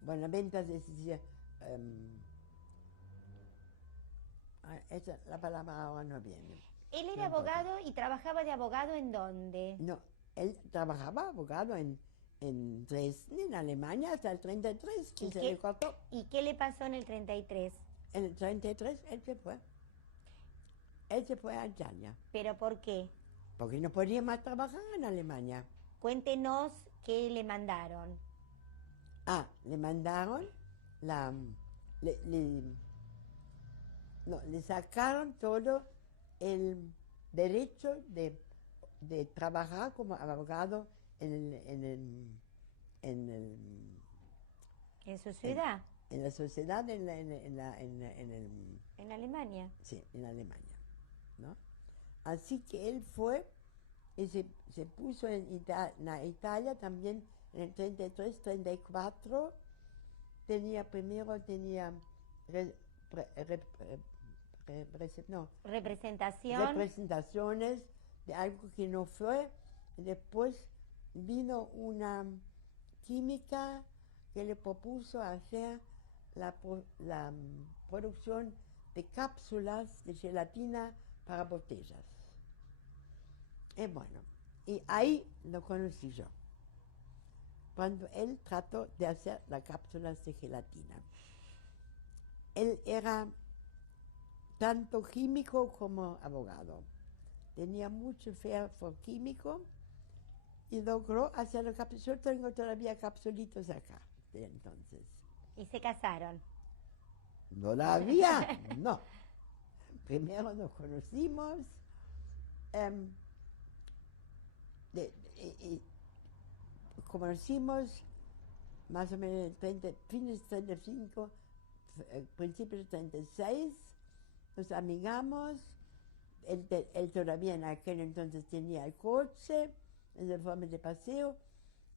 bueno, ventas, es decir, la palabra ahora no viene. Él No era importa. abogado y trabajaba de abogado ¿en dónde? No, él trabajaba abogado en Dresden, en Alemania, hasta el 33, que ¿Y se qué? le cortó. ¿Y qué le pasó en el 33? En el 33 él se fue. Él se fue a Italia, ¿Pero por qué? porque no podía más trabajar en Alemania. Cuéntenos qué le mandaron. Le mandaron la... le sacaron todo el derecho de trabajar como abogado en ¿En su ciudad? la sociedad, ¿En Alemania? sí, en Alemania, ¿no? Así que él fue y se puso en Italia también en el 33, 34. Primero tenía Representación. representaciones de algo que no fue. Después vino una química que le propuso hacer la producción de cápsulas de gelatina para botellas. Y bueno, y ahí lo conocí yo, cuando él trató de hacer las cápsulas de gelatina. Él era tanto químico como abogado. Tenía mucho fervor químico y logró hacer las cápsulas. Yo tengo todavía capsulitos acá de entonces. Y se casaron. ¿Todavía? No. Primero nos conocimos. Conocimos más o menos fines de 35, principios de 36, nos amigamos. Él todavía en aquel entonces tenía el coche, en forma de paseo,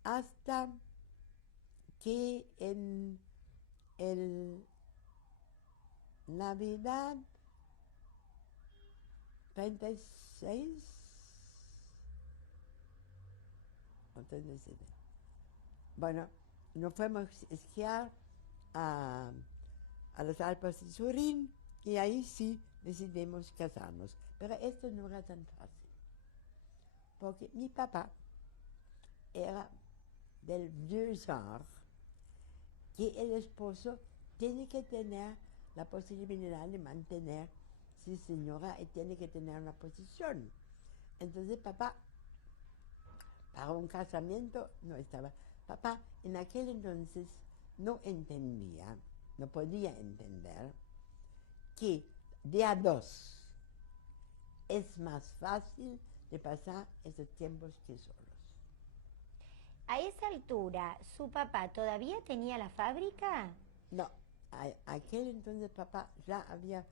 hasta que en el Navidad 36 o 37. Bueno, nos fuimos a esquiar a las Alpes de Surín y ahí sí decidimos casarnos. Pero esto no era tan fácil, porque mi papá era del vieux genre, que el esposo tiene que tener la posibilidad de mantener su señora y tiene que tener una posición. Entonces papá, para un casamiento no estaba. Papá en aquel entonces no entendía, no podía entender que de a dos es más fácil de pasar esos tiempos que solos. A esa altura, ¿su papá todavía tenía la fábrica? No, aquel entonces papá ya había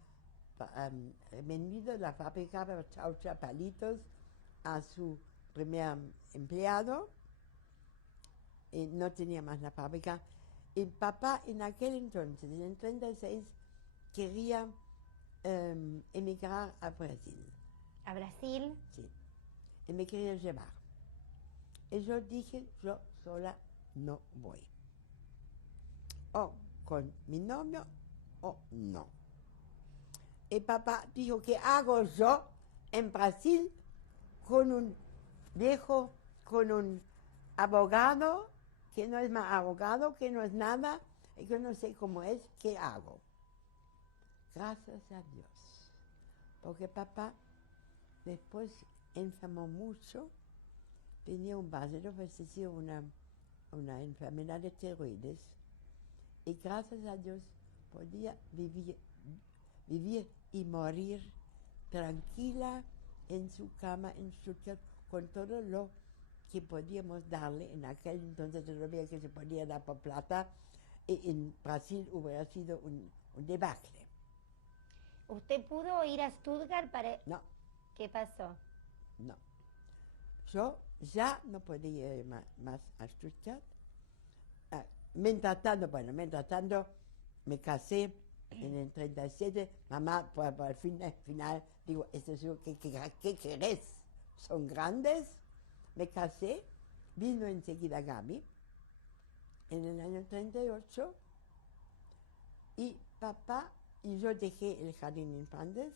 vendido la fábrica de Chaucha Palitos a su primer empleado y no tenía más la fábrica. Y papá en aquel entonces, en el 36, quería emigrar a Brasil. ¿A Brasil? Sí, y me quería llevar. Y yo dije, yo sola no voy. O con mi novio o no. Y papá dijo, ¿qué hago yo en Brasil con un viejo, con un abogado, que no es más abogado, que no es nada, y que no sé cómo es? ¿Qué hago? Gracias a Dios. Porque papá después enfermó mucho, tenía un bacilo, es decir, una enfermedad de tiroides, y gracias a Dios podía vivir vivir y morir tranquila en su cama en Stuttgart con todo lo que podíamos darle en aquel entonces todavía que se podía dar por plata, y en Brasil hubiera sido un debacle. ¿Usted pudo ir a Stuttgart para...? No, ¿Qué pasó? no. Yo ya no podía ir más a Stuttgart. Mientras tanto me casé en el 37. Mamá, por el final, digo, ¿qué querés? ¿Son grandes? Me casé, vino enseguida Gaby, en el año 38, y papá y yo dejé el jardín de infantes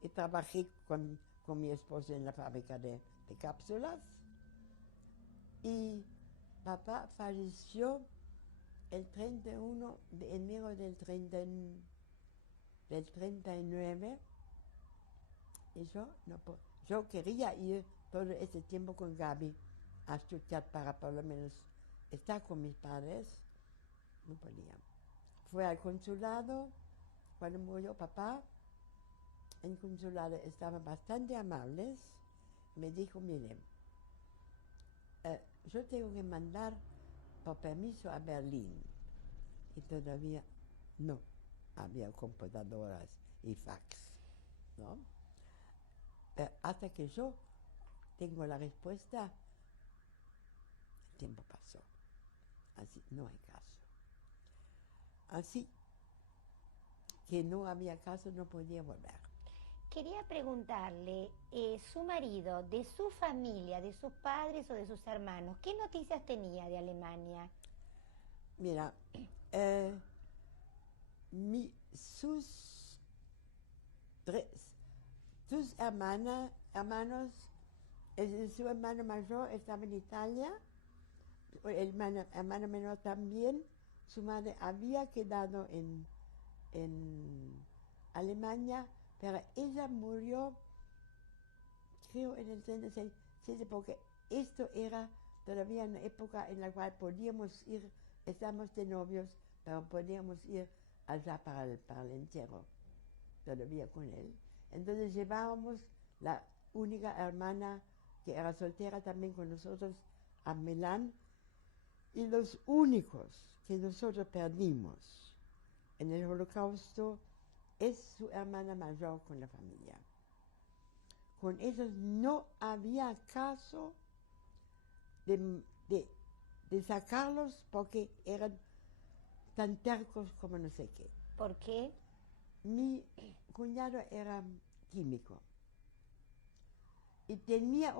y trabajé con mi esposo en la fábrica de cápsulas. Y papá falleció el 31 de enero del 39, y yo quería ir todo ese tiempo con Gaby a Stuttgart para por lo menos estar con mis padres. No podía. Fue al consulado cuando murió papá. En el consulado estaban bastante amables. Me dijo, mire, yo tengo que mandar por permiso a Berlín. Y todavía no había computadoras y fax, ¿no? Hasta que yo tengo la respuesta, el tiempo pasó. Así no hay caso. Así que no había caso, no podía volver. Quería preguntarle, su marido, de su familia, de sus padres o de sus hermanos, ¿qué noticias tenía de Alemania? Mira, sus hermanos, su hermano mayor estaba en Italia, el hermano menor también. Su madre había quedado en Alemania, pero ella murió, creo, en el 36, porque esto era todavía una época en la cual podíamos ir, estábamos de novios, pero podíamos ir allá para el entierro, todavía con él. Entonces llevábamos la única hermana que era soltera también con nosotros a Milán, y los únicos que nosotros perdimos en el Holocausto es su hermana mayor con la familia. Con ellos no había caso de sacarlos porque eran tan tercos como no sé qué. ¿Por qué? Mi cuñado era químico y tenía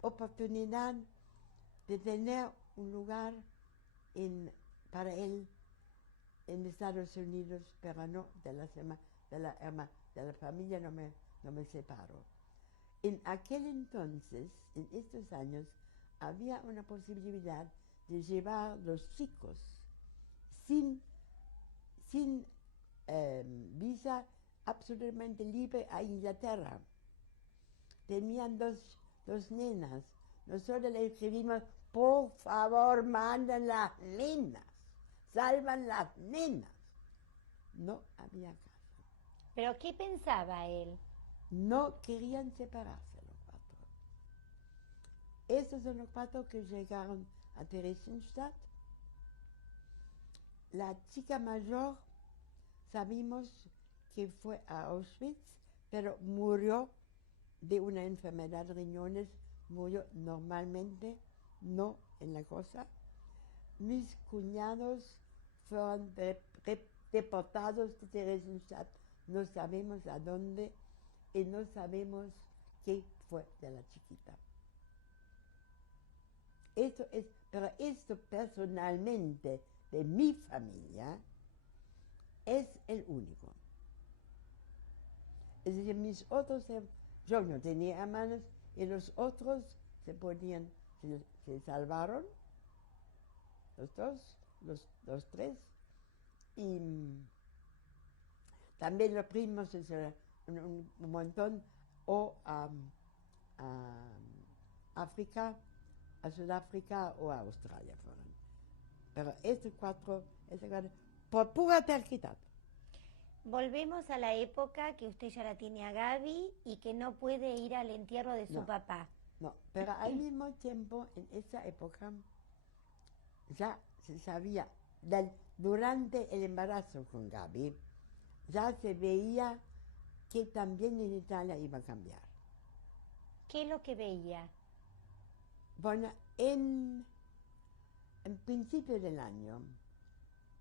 oportunidad de tener un lugar para él en Estados Unidos, pero no de la familia, no me separo. En aquel entonces, en estos años, había una posibilidad de llevar los chicos sin visa, absolutamente libre, a Inglaterra. Tenían dos nenas. Nosotros le escribimos, por favor, manden las nenas, salvan las nenas. No había caso. ¿Pero qué pensaba él? No querían separarse los cuatro. Estos son los cuatro que llegaron a Theresienstadt. La chica mayor, sabimos que fue a Auschwitz, pero murió de una enfermedad de riñones, murió normalmente, no en la cosa. Mis cuñados fueron deportados de Theresienstadt, no sabemos a dónde y no sabemos qué fue de la chiquita. Pero esto personalmente de mi familia es el único. Es decir, mis otros, yo no tenía hermanos y los otros se salvaron, los tres, y también los primos, un montón, o a África, a Sudáfrica o a Australia fueron. Pero estos cuatro, por pura terquedad. Volvemos a la época que usted ya la tiene a Gaby y que no puede ir al entierro de su No. papá. No, pero al mismo tiempo, en esa época, ya se sabía, durante el embarazo con Gaby, ya se veía que también en Italia iba a cambiar. ¿Qué es lo que veía? Bueno, en principio del año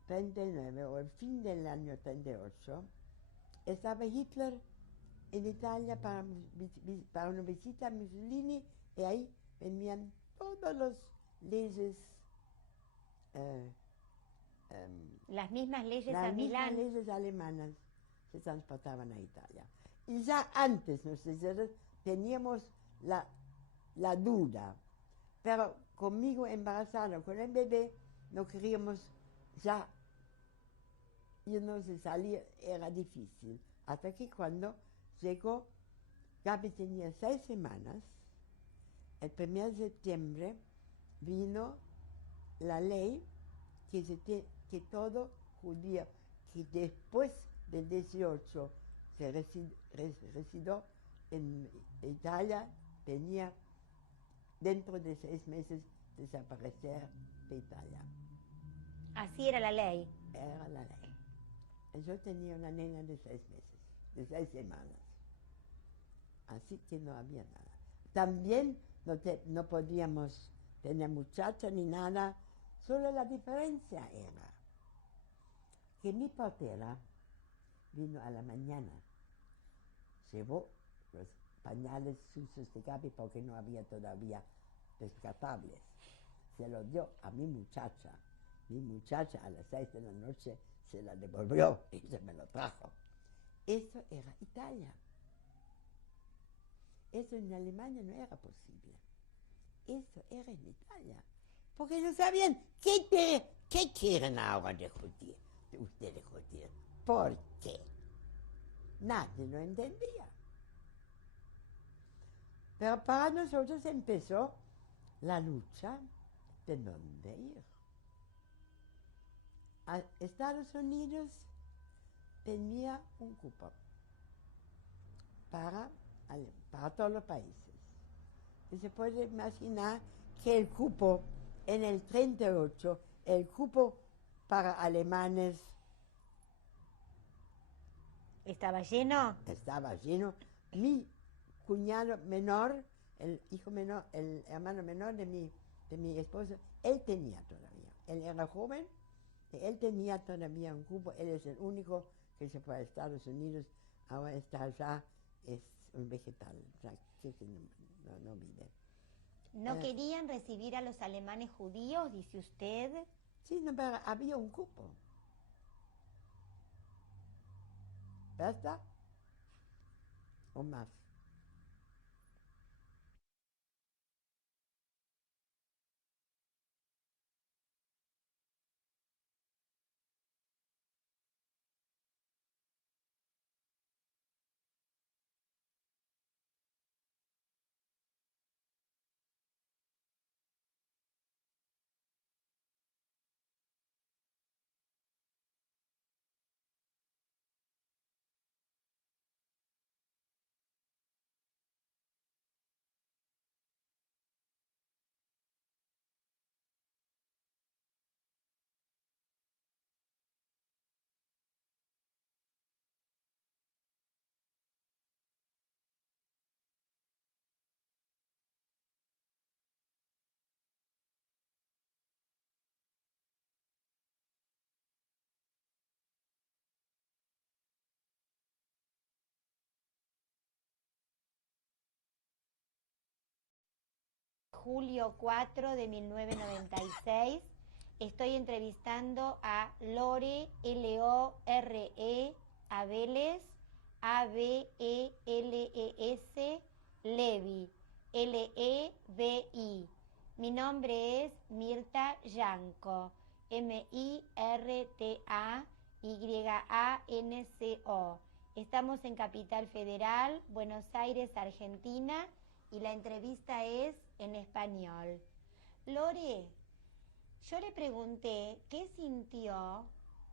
39 o el fin del año 38, estaba Hitler en Italia para una visita a Mussolini y ahí venían todas las leyes, eh, Las mismas leyes a las mismas Milán. leyes alemanas se transportaban a Italia. Y ya antes, nosotros teníamos la duda, pero conmigo embarazada con el bebé no queríamos ya irnos y salir, era difícil. Hasta que cuando llegó, Gaby tenía 6 semanas, el 1 de septiembre vino la ley que todo judío que después del 18 se residió en Italia tenía dentro de 6 meses desaparecer de Italia. Así era la ley. Era la ley. Yo tenía una nena de 6 meses, de 6 semanas. Así que no había nada. También no podíamos tener muchacha ni nada, solo la diferencia era que mi partera vino a la mañana, llevó los pañales sucios de Gaby porque no había todavía descartables. Se lo dio a mi muchacha. Mi muchacha a las 6 de la noche se la devolvió y se me lo trajo. Eso era Italia. Eso en Alemania no era posible. Eso era en Italia. Porque no sabían qué quieren ahora de judíos, de ustedes judíos. ¿Por qué? Nadie lo entendía. Pero para nosotros empezó la lucha de dónde ir. A Estados Unidos tenía un cupo para todos los países. Y se puede imaginar que el cupo en el 38, el cupo para alemanes ¿Estaba lleno? estaba lleno. Mi cuñado menor, el hijo menor, el hermano menor de mi esposo, él tenía todavía. Él era joven y él tenía todavía un cupo. Él es el único que se fue a Estados Unidos. Ahora está allá, es un vegetal, o sea, que no vive. ¿No querían recibir a los alemanes judíos, dice usted? Sí, no, pero había un cupo. ¿Basta? ¿O más? Julio 4 de 1996. Estoy entrevistando a Lore, Lore, Abeles, Abelles, Levi, Levi. Mi nombre es Mirta Yanco, Mirtayanco. Estamos en Capital Federal, Buenos Aires, Argentina, y la entrevista es en español. Lore, yo le pregunté qué sintió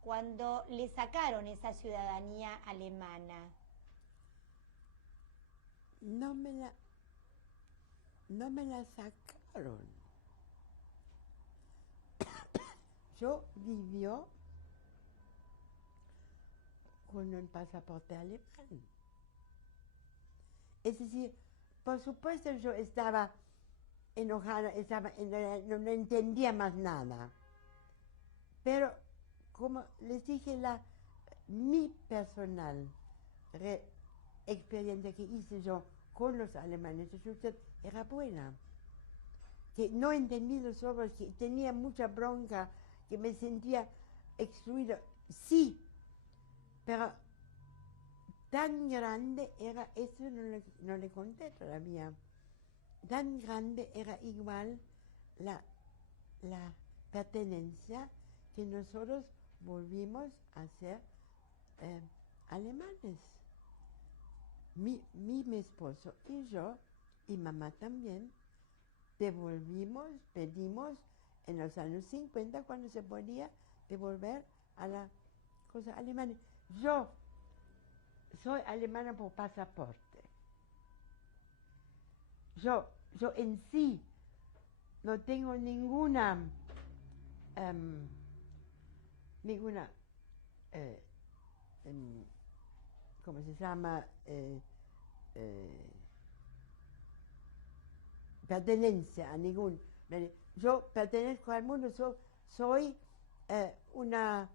cuando le sacaron esa ciudadanía alemana? No me la sacaron. Yo vivió con un pasaporte alemán. Es decir, por supuesto yo estaba enojada, no entendía más nada. Pero, como les dije, mi personal experiencia que hice yo con los alemanes de Stuttgart era buena. Que no entendí los otros, que tenía mucha bronca, que me sentía excluido. Sí, pero tan grande era, eso no le conté todavía, tan grande era igual la pertenencia que nosotros volvimos a ser alemanes. Mi esposo y yo, y mamá también, pedimos en los años 50, cuando se podía devolver a la cosa alemana. Yo soy alemana por pasaporte. Yo en sí no tengo ninguna, ¿cómo se llama? Pertenencia a ningún. Yo pertenezco al mundo, soy una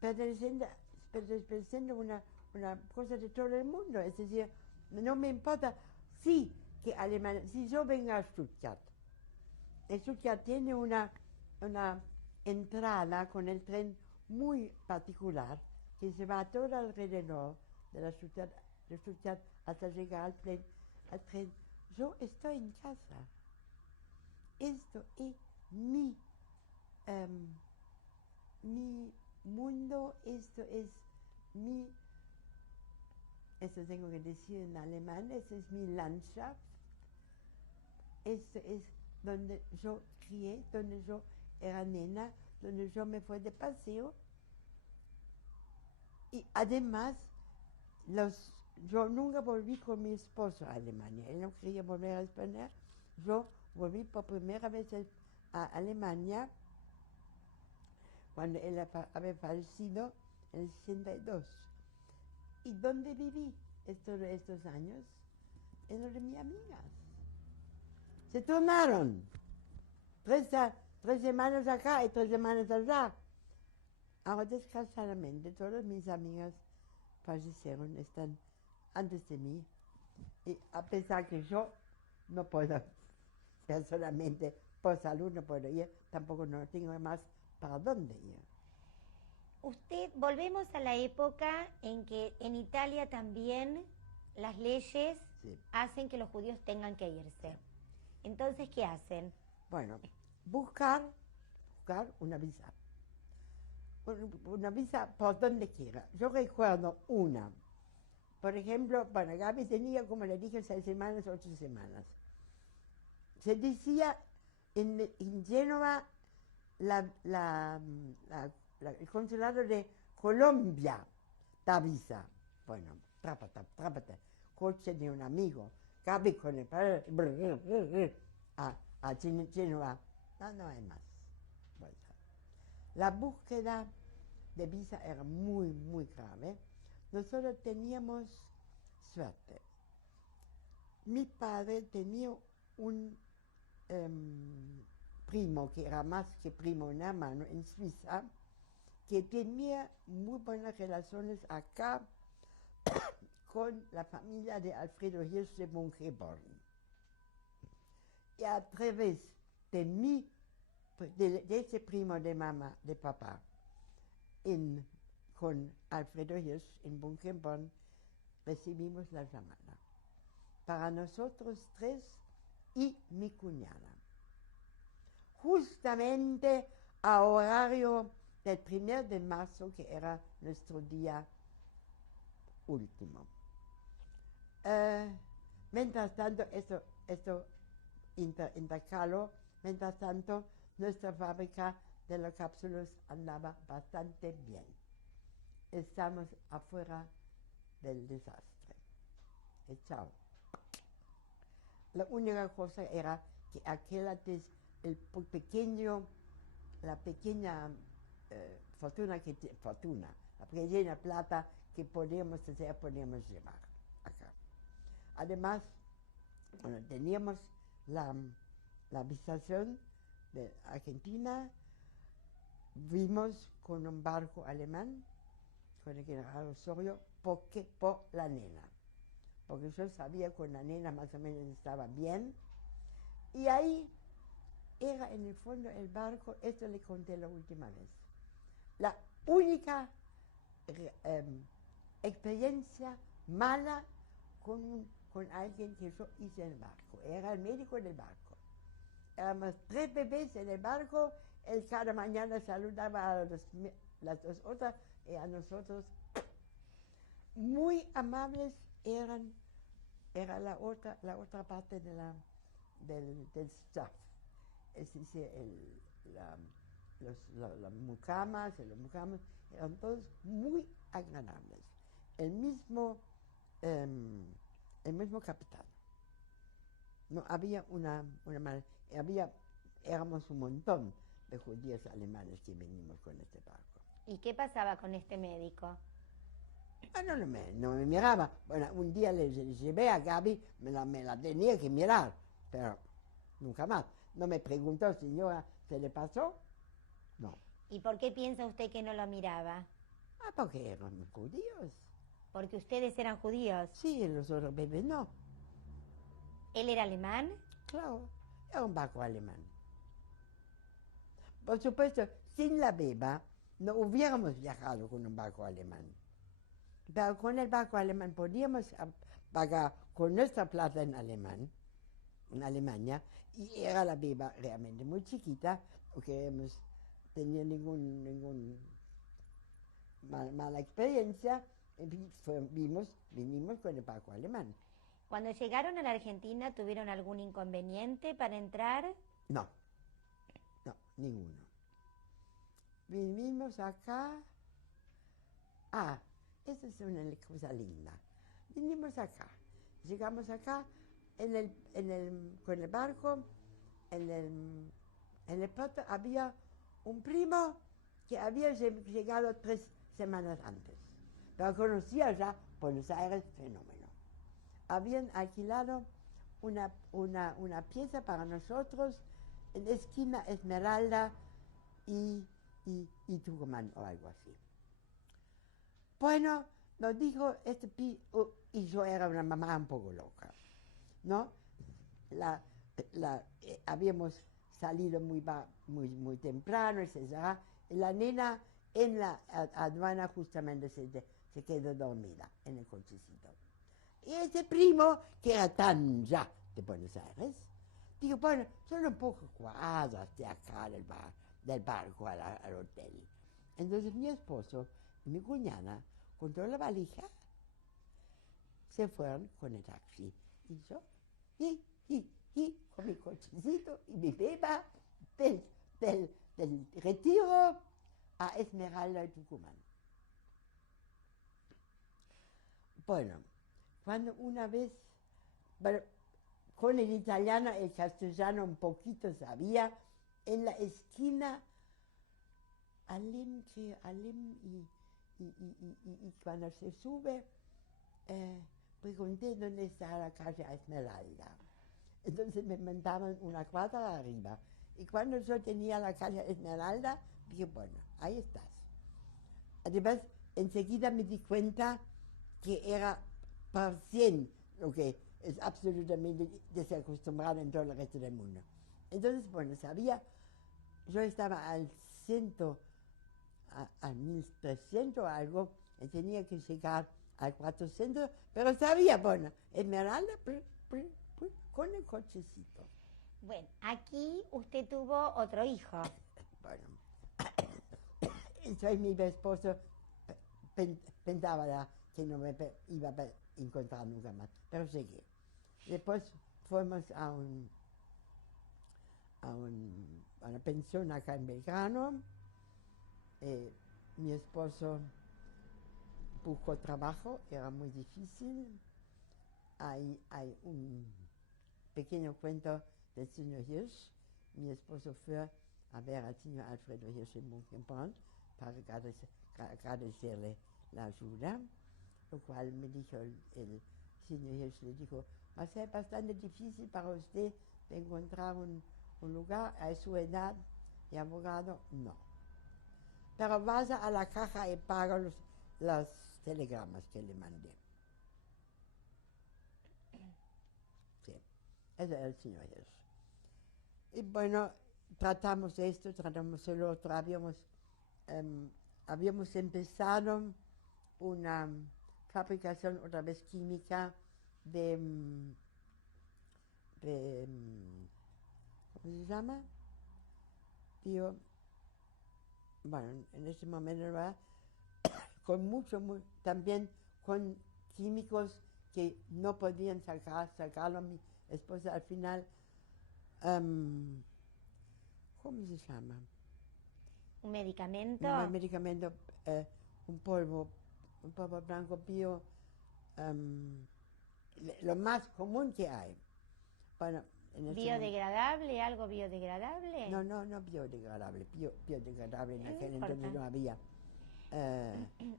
perteneciente una cosa de todo el mundo. Es decir, no me importa si yo vengo a Stuttgart tiene una entrada con el tren muy particular que se va todo alrededor de Stuttgart hasta llegar al tren. Yo estoy en casa. Esto es mi mundo, esto tengo que decir en alemán, esto es mi Landschaft, esto es donde yo crié, donde yo era nena, donde yo me fui de paseo. Y además, yo nunca volví con mi esposo a Alemania. Él no quería volver a España. Yo volví por primera vez a Alemania cuando él había fallecido en el 62. ¿Y dónde viví estos años? En lo de mis amigas. Se tornaron. 3 semanas acá y 3 semanas allá. Ahora, desgraciadamente, todas mis amigas fallecieron, están antes de mí. Y a pesar que yo no puedo, personalmente, por salud no puedo ir, tampoco no tengo más para dónde ir. Volvemos a la época en que en Italia también las leyes hacen que los judíos tengan que irse. Sí. Entonces, ¿qué hacen? Bueno, buscar una visa. Una visa por donde quiera. Yo recuerdo una. Por ejemplo, bueno, Gaby tenía, como le dije, 6 semanas, 8 semanas. Se decía en Génova el consulado de Colombia da visa. Bueno, trápate. Coche de un amigo. Gaby con el padre a Génova. No hay más. Bueno, la búsqueda de visa era muy, muy grave. Nosotros teníamos suerte. Mi padre tenía un primo, que era más que primo, un hermano en Suiza, que tenía muy buenas relaciones acá con la familia de Alfredo Hirsch de Bungeborn. Y a través de ese primo de mamá, de papá, con Alfredo Hirsch en Bungeborn, recibimos la llamada. Para nosotros 3 y mi cuñada. Justamente a horario del 1 de marzo, que era nuestro día último. Mientras tanto, esto intercaló, mientras tanto, nuestra fábrica de las cápsulas andaba bastante bien. Estamos afuera del desastre. Chao. La única cosa era que la pequeña la pequeña plata que podíamos hacer, podíamos llevar acá. Además, bueno, teníamos la visitación de Argentina, vimos con un barco alemán, con el general Osorio, por la nena. Porque yo sabía que la nena más o menos estaba bien. Y ahí era en el fondo el barco, esto le conté la última vez, la única experiencia mala con alguien que yo hice en el barco. Era el médico del barco. Éramos 3 bebés en el barco, él cada mañana saludaba a las 2 otras y a nosotros. Muy amables era la otra parte del staff. Es decir, las mucamas eran todos muy agradables. El mismo capitán. No había éramos un montón de judíos alemanes que venimos con este barco. ¿Y qué pasaba con este médico? No me miraba. Bueno, un día le llevé a Gaby, me la tenía que mirar, pero nunca más. No me preguntó, señora, ¿se le pasó? No. ¿Y por qué piensa usted que no lo miraba? Porque eran judíos. ¿Porque ustedes eran judíos? Sí, los otros bebés no. ¿Él era alemán? Claro, era un barco alemán. Por supuesto, sin la beba no hubiéramos viajado con un barco alemán. Pero con el barco alemán podíamos pagar con nuestra plata en Alemania, y era la beba realmente muy chiquita, porque hemos tenido ningún mala experiencia, vinimos con el barco alemán. Cuando llegaron a la Argentina, ¿tuvieron algún inconveniente para entrar? No, ninguno. Vinimos acá. Esa es una cosa linda. Vinimos acá, llegamos acá con el barco, en el puerto había un primo que había llegado 3 semanas antes, pero conocía ya Buenos Aires fenómeno. Habían alquilado una pieza para nosotros en la esquina Esmeralda y Tucumán o algo así. Bueno, nos dijo y yo era una mamá un poco loca, ¿no? Habíamos salido muy temprano, etc. Y la nena en la aduana justamente se quedó dormida en el cochecito. Y ese primo, que era tan ya de Buenos Aires, dijo, bueno, son un poco cuadras de acá del barco al hotel. Entonces mi esposo y mi cuñada, con toda la valija, se fueron con el taxi. Y yo, con mi cochecito y mi beba del Retiro a Esmeralda y Tucumán. Bueno, cuando una vez, con el italiano, el castellano un poquito sabía, en la esquina, Alem y cuando se sube, pregunté dónde está la calle Esmeralda. Entonces me mandaban una cuadra arriba. Y cuando yo tenía la calle Esmeralda, dije, bueno, ahí estás. Además, enseguida me di cuenta que era por 100, lo que es absolutamente desacostumbrado en todo el resto del mundo. Entonces, bueno, yo estaba al 1300 o algo, y tenía que llegar al 400, pero sabía, bueno, Esmeralda, con el cochecito. Bueno, aquí usted tuvo otro hijo. Bueno, entonces mi esposo pensaba que no me iba a encontrar nunca más, pero seguí. Después fuimos a una pensión acá en Belgrano. Mi esposo buscó trabajo, era muy difícil. Hay un pequeño cuento del señor Hirsch. Mi esposo fue a ver al señor Alfredo Hirsch en Monkenbrand para agradecerle la ayuda, lo cual me dijo el señor Hirsch, le dijo, va a ser bastante difícil para usted de encontrar un lugar a su edad de abogado, no. Pero vaya a la caja y paga los telegramas que le mandé. Sí, ese es el señor Hirsch. Y bueno, tratamos esto, tratamos el otro. Habíamos empezado una fabricación otra vez química de ¿cómo se llama? Bueno, en este momento ¿verdad? Con también con químicos que no podían sacarlo. Mi esposa al final, ¿cómo se llama? ¿Un medicamento? Un medicamento, un polvo blanco bio, lo más común que hay. Bueno, ¿Biodegradable? ¿Algo biodegradable? No biodegradable. Biodegradable en aquel entonces no había.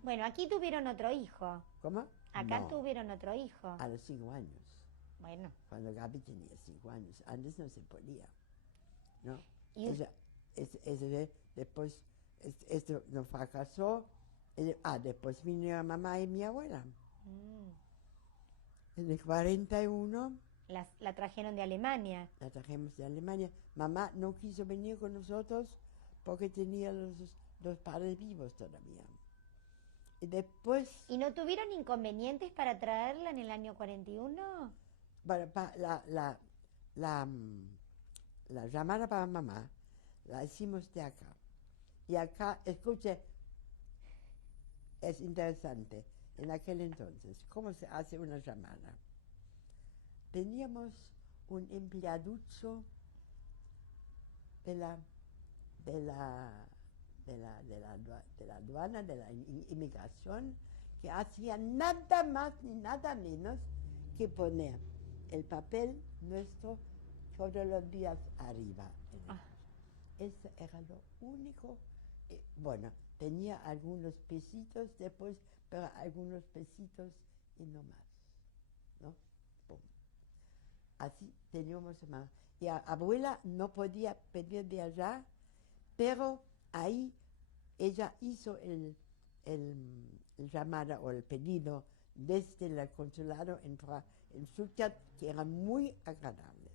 Bueno, aquí tuvieron otro hijo. ¿Cómo? Acá no, tuvieron otro hijo. a los 5 años. Bueno. Cuando Gaby tenía 5 años. Antes no se podía, ¿no? ¿Y después, esto no fracasó. Después vinieron mamá y mi abuela. En el 41. La trajeron de Alemania. La trajimos de Alemania. Mamá no quiso venir con nosotros porque tenía los padres vivos todavía. Y después... ¿Y no tuvieron inconvenientes para traerla en el año 41? Bueno, la llamada para mamá la hicimos de acá. Y acá, escuche, es interesante. En aquel entonces, ¿cómo se hace una llamada? Teníamos un empleaducho de la aduana, de la inmigración, que hacía nada más ni nada menos que poner el papel nuestro todos los días arriba. Eso era lo único. Bueno, tenía algunos pesitos después, pero algunos pesitos y no más, ¿no? Pum. Así teníamos más. Y abuela no podía pedir de allá, pero ahí ella hizo el llamada o el pedido desde el consulado en Stuttgart, que eran muy agradables.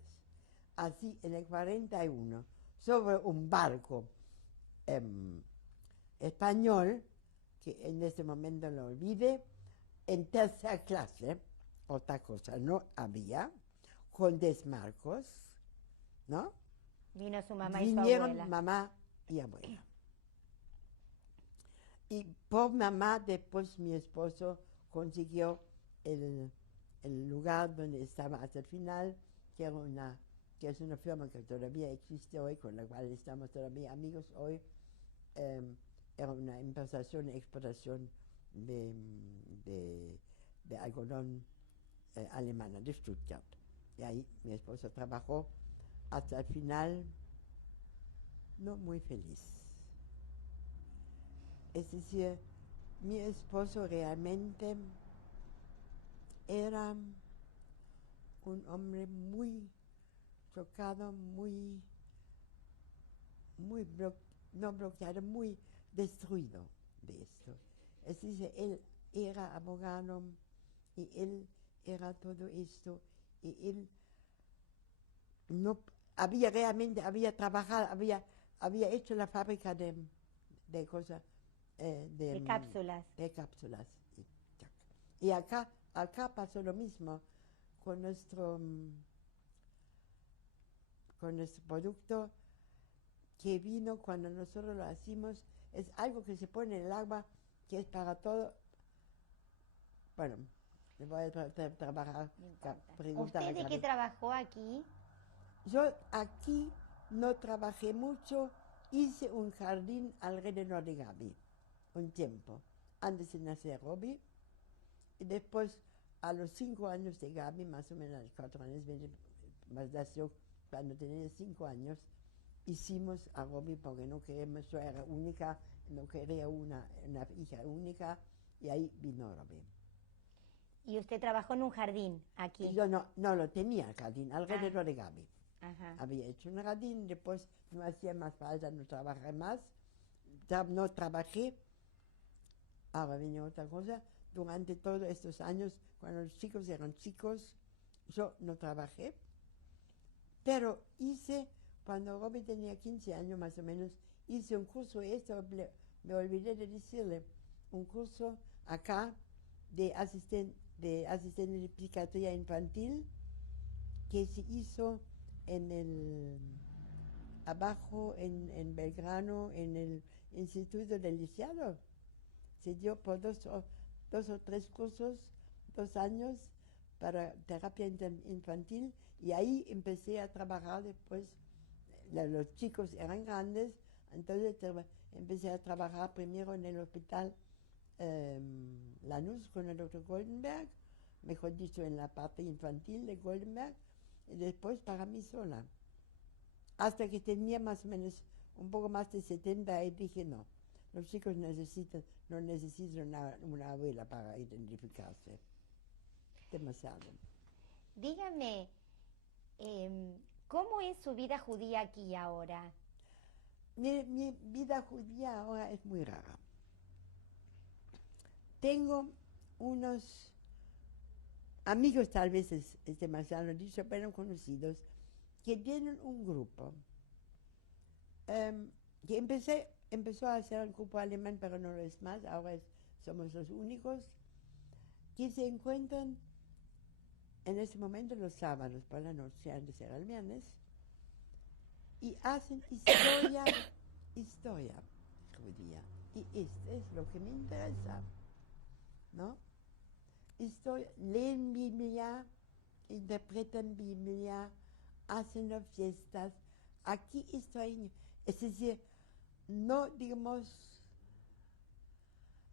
Así, en el 41, sobre un barco español, que en este momento lo olvide, en tercera clase, otra cosa no había, con desmarcos, ¿no? Vino su mamá Vinieron y su abuela. mamá y abuela. Y por mamá, después mi esposo consiguió el lugar donde estaba hasta el final, que es una firma que todavía existe hoy, con la cual estamos todavía amigos hoy. Era una importación y exportación de algodón alemana, de Stuttgart. Y ahí mi esposo trabajó hasta el final, no muy feliz. Es decir, mi esposo realmente era un hombre muy chocado, no bloqueado, muy destruido de esto. Es decir, él era abogado y él era todo esto y él no había trabajado, había hecho la fábrica de cosas, de cápsulas. De cápsulas. Y acá pasó lo mismo con nuestro producto que vino cuando nosotros lo hacemos. Es algo que se pone en el agua, que es para todo. Bueno, me voy a preguntar. ¿Usted de qué trabajó aquí? Yo aquí no trabajé mucho, hice un jardín alrededor de Gaby, un tiempo, antes de nacer Robbie, y después, a los 5 años de Gaby, más o menos a los 4 años, más nació cuando tenía 5 años, hicimos a Robbie porque no queríamos, yo era única, no quería una hija única, y ahí vino Robbie. Y usted trabajó en un jardín aquí. Yo no lo tenía el jardín, alrededor de Gaby. Ajá. Había hecho un jardín, después no hacía más falta, no trabajé más. No trabajé. Ahora viene otra cosa. Durante todos estos años, cuando los chicos eran chicos, yo no trabajé. Pero hice, cuando Robbie tenía 15 años más o menos, hice un curso, me olvidé de decirle, un curso acá de asistente de psiquiatría infantil que se hizo abajo en Belgrano, en el Instituto del Lisiado. Se dio por dos o 3 cursos, 2 años para terapia infantil, y ahí empecé a trabajar después. Los chicos eran grandes, entonces empecé a trabajar primero en el hospital Lanús con el doctor Goldenberg, mejor dicho en la parte infantil de Goldenberg, y después para mí sola. Hasta que tenía más o menos un poco más de 70 y dije no, los chicos no necesitan una abuela para identificarse. Demasiado. Dígame, ¿cómo es su vida judía aquí ahora? Mi vida judía ahora es muy rara. Tengo unos amigos, tal vez es demasiado dicho, pero conocidos, que tienen un grupo, que empezó a ser un grupo alemán, pero no lo es más, ahora somos los únicos, que se encuentran en ese momento los sábados por la noche, antes era el viernes, y hacen historia judía. Y esto es lo que me interesa, ¿no? Leen Biblia, interpretan Biblia, hacen las fiestas. Aquí estoy, es decir, no digamos,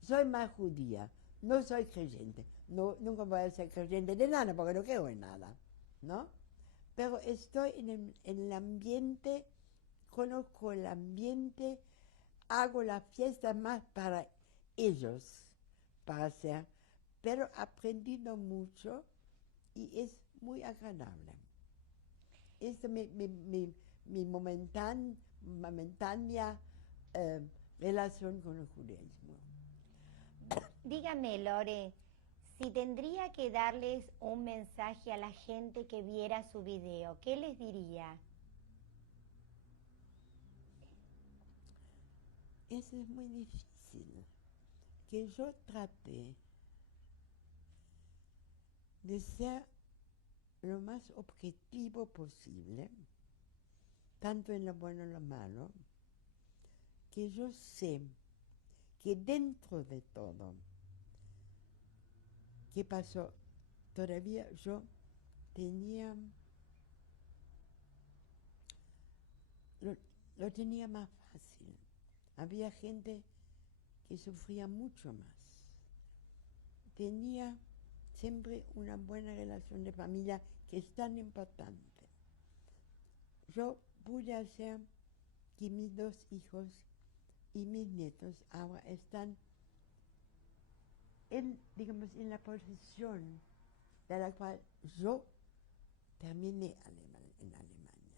soy más judía, no soy creyente, nunca voy a ser creyente de nada porque no creo en nada, ¿no? Pero estoy en el ambiente, conozco el ambiente, hago la fiesta más para ellos, para hacer, pero aprendiendo mucho y es muy agradable. Es mi momentánea relación con el judaísmo. Dígame, Lore, si tendría que darles un mensaje a la gente que viera su video, ¿qué les diría? Eso es muy difícil. Que yo trate de ser lo más objetivo posible, tanto en lo bueno como en lo malo, que yo sé que dentro de todo, ¿qué pasó? Todavía yo tenía, lo tenía más fácil. Había gente que sufría mucho más. Tenía siempre una buena relación de familia que es tan importante. Yo pude hacer que mis 2 hijos y mis nietos ahora están en la posición de la cual yo terminé en Alemania.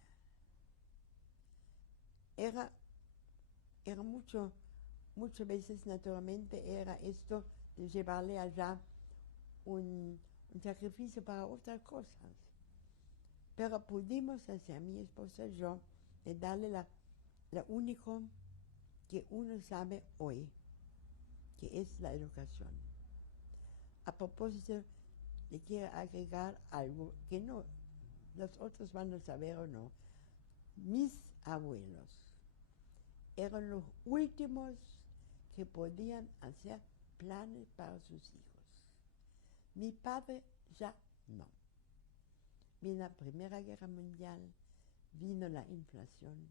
Era muchas veces naturalmente era esto de llevarle allá un sacrificio para otras cosas. Pero pudimos hacer, mi esposa y yo, de darle lo único que uno sabe hoy, que es la educación. A propósito, le quiero agregar algo que no, los otros van a saber o no. Mis abuelos eran los últimos que podían hacer planes para sus hijos. Mi padre ya no. Vino la Primera Guerra Mundial, vino la inflación,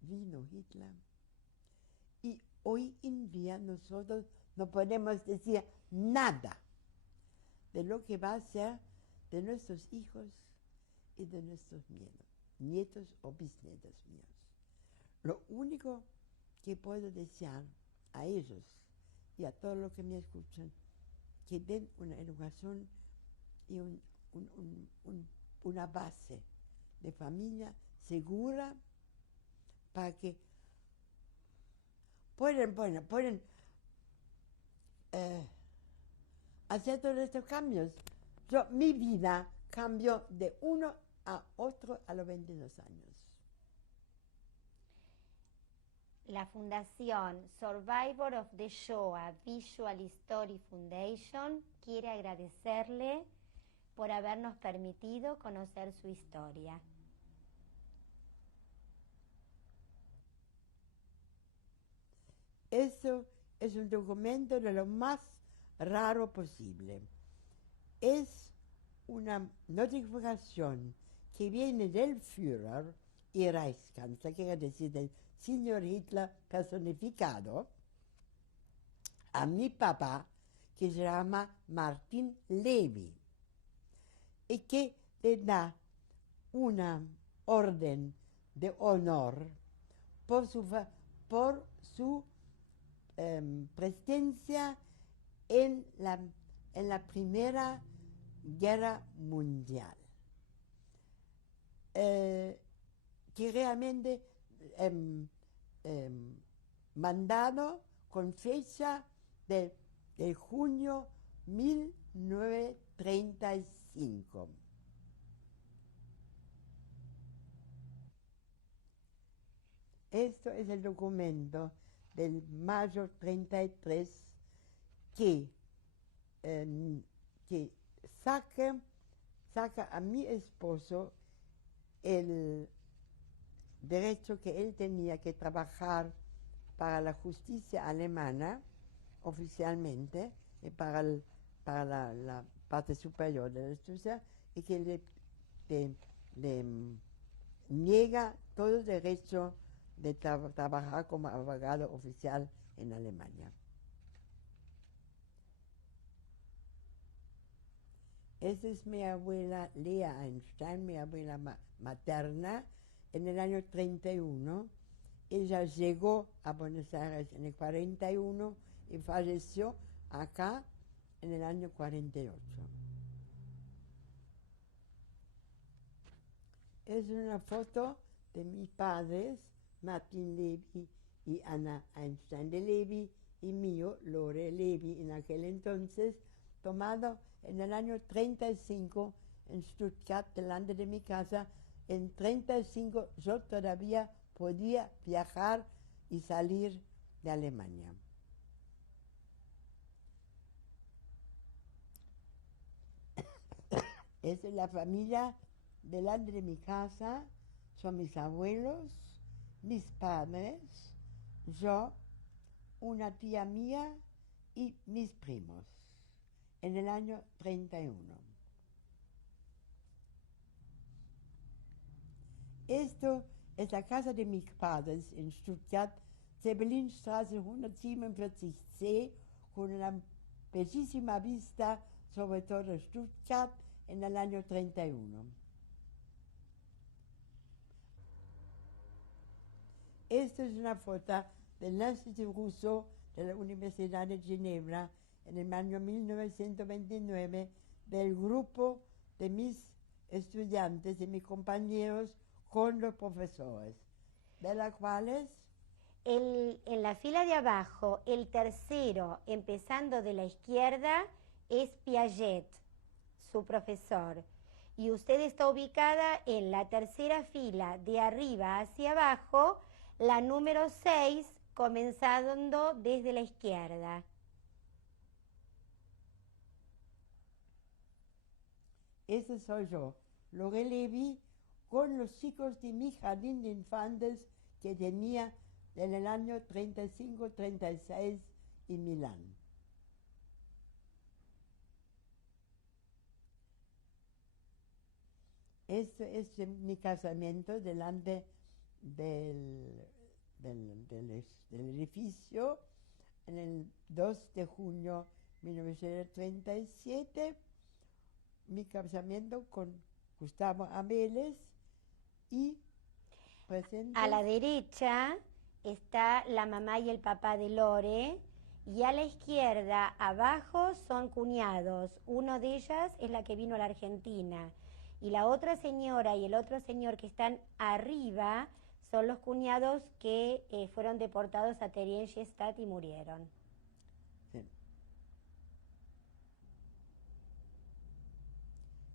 vino Hitler, y hoy en día nosotros no podemos decir nada de lo que va a ser de nuestros hijos y de nuestros nietos o bisnietos míos. Lo único que puedo desear a ellos y a todos los que me escuchan, que den una educación y una base de familia segura para que pueden hacer todos estos cambios. Mi vida cambió de uno a otro a los 22 años. La Fundación Survivor of the Shoah Visual Story Foundation quiere agradecerle por habernos permitido conocer su historia. Eso es un documento de lo más raro posible. Es una notificación que viene del Führer y Reichskanzler, que quiere decir del señor Hitler personificado, a mi papá, que se llama Martin Levy, y que le da una orden de honor por su presencia en la Primera Guerra Mundial, que realmente mandado con fecha de junio 1935. Esto es el documento del mayo 33 que saca a mi esposo el derecho que él tenía que trabajar para la justicia alemana oficialmente, para la parte superior de la justicia, y que le niega todo el derecho de trabajar como abogado oficial en Alemania. Esa es mi abuela Lea Einstein, mi abuela materna, en el año 31. Ella llegó a Buenos Aires en el 41 y falleció acá en el año 48. Es una foto de mis padres, Martin Levy y Anna Einstein de Levy, y mío, Lore Levy, en aquel entonces, tomado en el año 35 en Stuttgart, delante de mi casa. En 35 yo todavía podía viajar y salir de Alemania. Esa es la familia delante de mi casa. Son mis abuelos, mis padres, yo, una tía mía y mis primos, en el año 31. Esto es la casa de mis padres en Stuttgart, Zeppelinstraße 147C, con una bellísima vista sobre todo Stuttgart en el año 31. Esta es una foto del Instituto Rousseau de la Universidad de Ginebra en el año 1929, del grupo de mis estudiantes, de mis compañeros con los profesores, de las cuales... En la fila de abajo, el tercero, empezando de la izquierda, es Piaget, su profesor. Y usted está ubicada en la tercera fila, de arriba hacia abajo, la número 6, comenzando desde la izquierda. Ese soy yo, Lore Levy, con los chicos de mi jardín de infantes que tenía en el año 35-36 en Milán. Esto es mi casamiento delante del edificio en el 2 de junio de 1937. Mi casamiento con Gustavo Abeles y presentes. A la derecha está la mamá y el papá de Lore, y a la izquierda, abajo, son cuñados. Uno de ellas es la que vino a la Argentina, y la otra señora y el otro señor que están arriba son los cuñados que fueron deportados a Theresienstadt y murieron. Sí.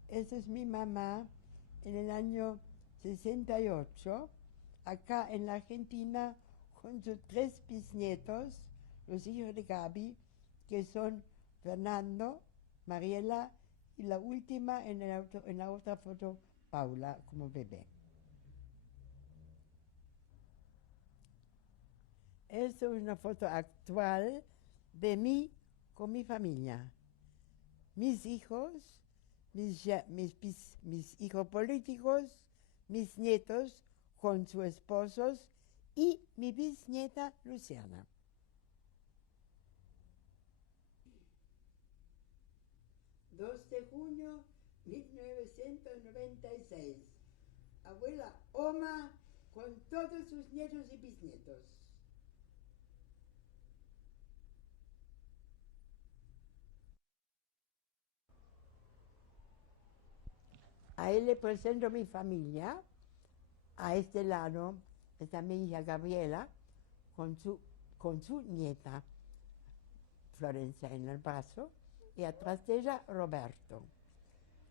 Esa es mi mamá en el año 68, acá en la Argentina, con sus 3 bisnietos, los hijos de Gaby, que son Fernando, Mariela y la última en la otra foto, Paula, como bebé. Esta es una foto actual de mí con mi familia. Mis hijos, mis hijos políticos, mis nietos con sus esposos y mi bisnieta Luciana. ...2 de junio 1996. Abuela Oma con todos sus nietos y bisnietos. A él le presento mi familia. A este lado está mi hija Gabriela con su nieta Florencia en el brazo, y atrás de ella Roberto.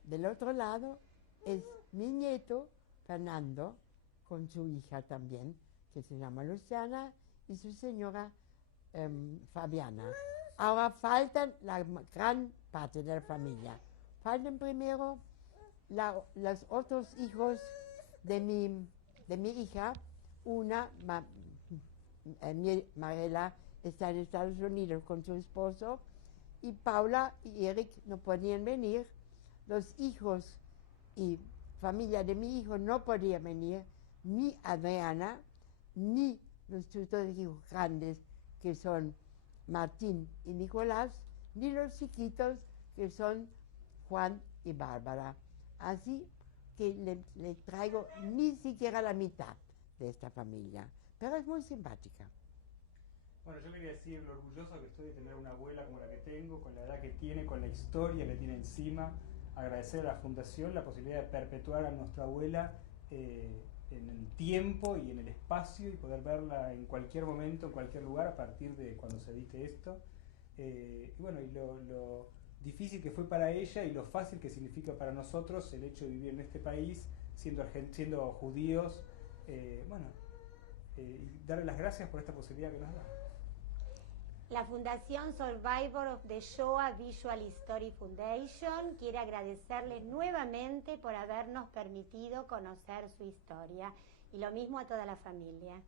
Del otro lado es mi nieto Fernando con su hija también, que se llama Luciana, y su señora Fabiana. Ahora faltan la gran parte de la familia. Faltan primero los otros hijos de mi hija. Una, Mariela, está en Estados Unidos con su esposo, y Paula y Eric no podían venir. Los hijos y familia de mi hijo no podían venir, ni Adriana, ni los dos hijos grandes, que son Martín y Nicolás, ni los chiquitos, que son Juan y Bárbara. Así que le traigo ni siquiera la mitad de esta familia, pero es muy simpática. Bueno, yo quería decir lo orgulloso que estoy de tener una abuela como la que tengo, con la edad que tiene, con la historia que tiene encima. Agradecer a la Fundación la posibilidad de perpetuar a nuestra abuela en el tiempo y en el espacio, y poder verla en cualquier momento, en cualquier lugar, a partir de cuando se edite esto. Y bueno, y lo difícil que fue para ella y lo fácil que significa para nosotros el hecho de vivir en este país, siendo judíos, y darle las gracias por esta posibilidad que nos da. La Fundación Survivor of the Shoah Visual History Foundation quiere agradecerles nuevamente por habernos permitido conocer su historia, y lo mismo a toda la familia.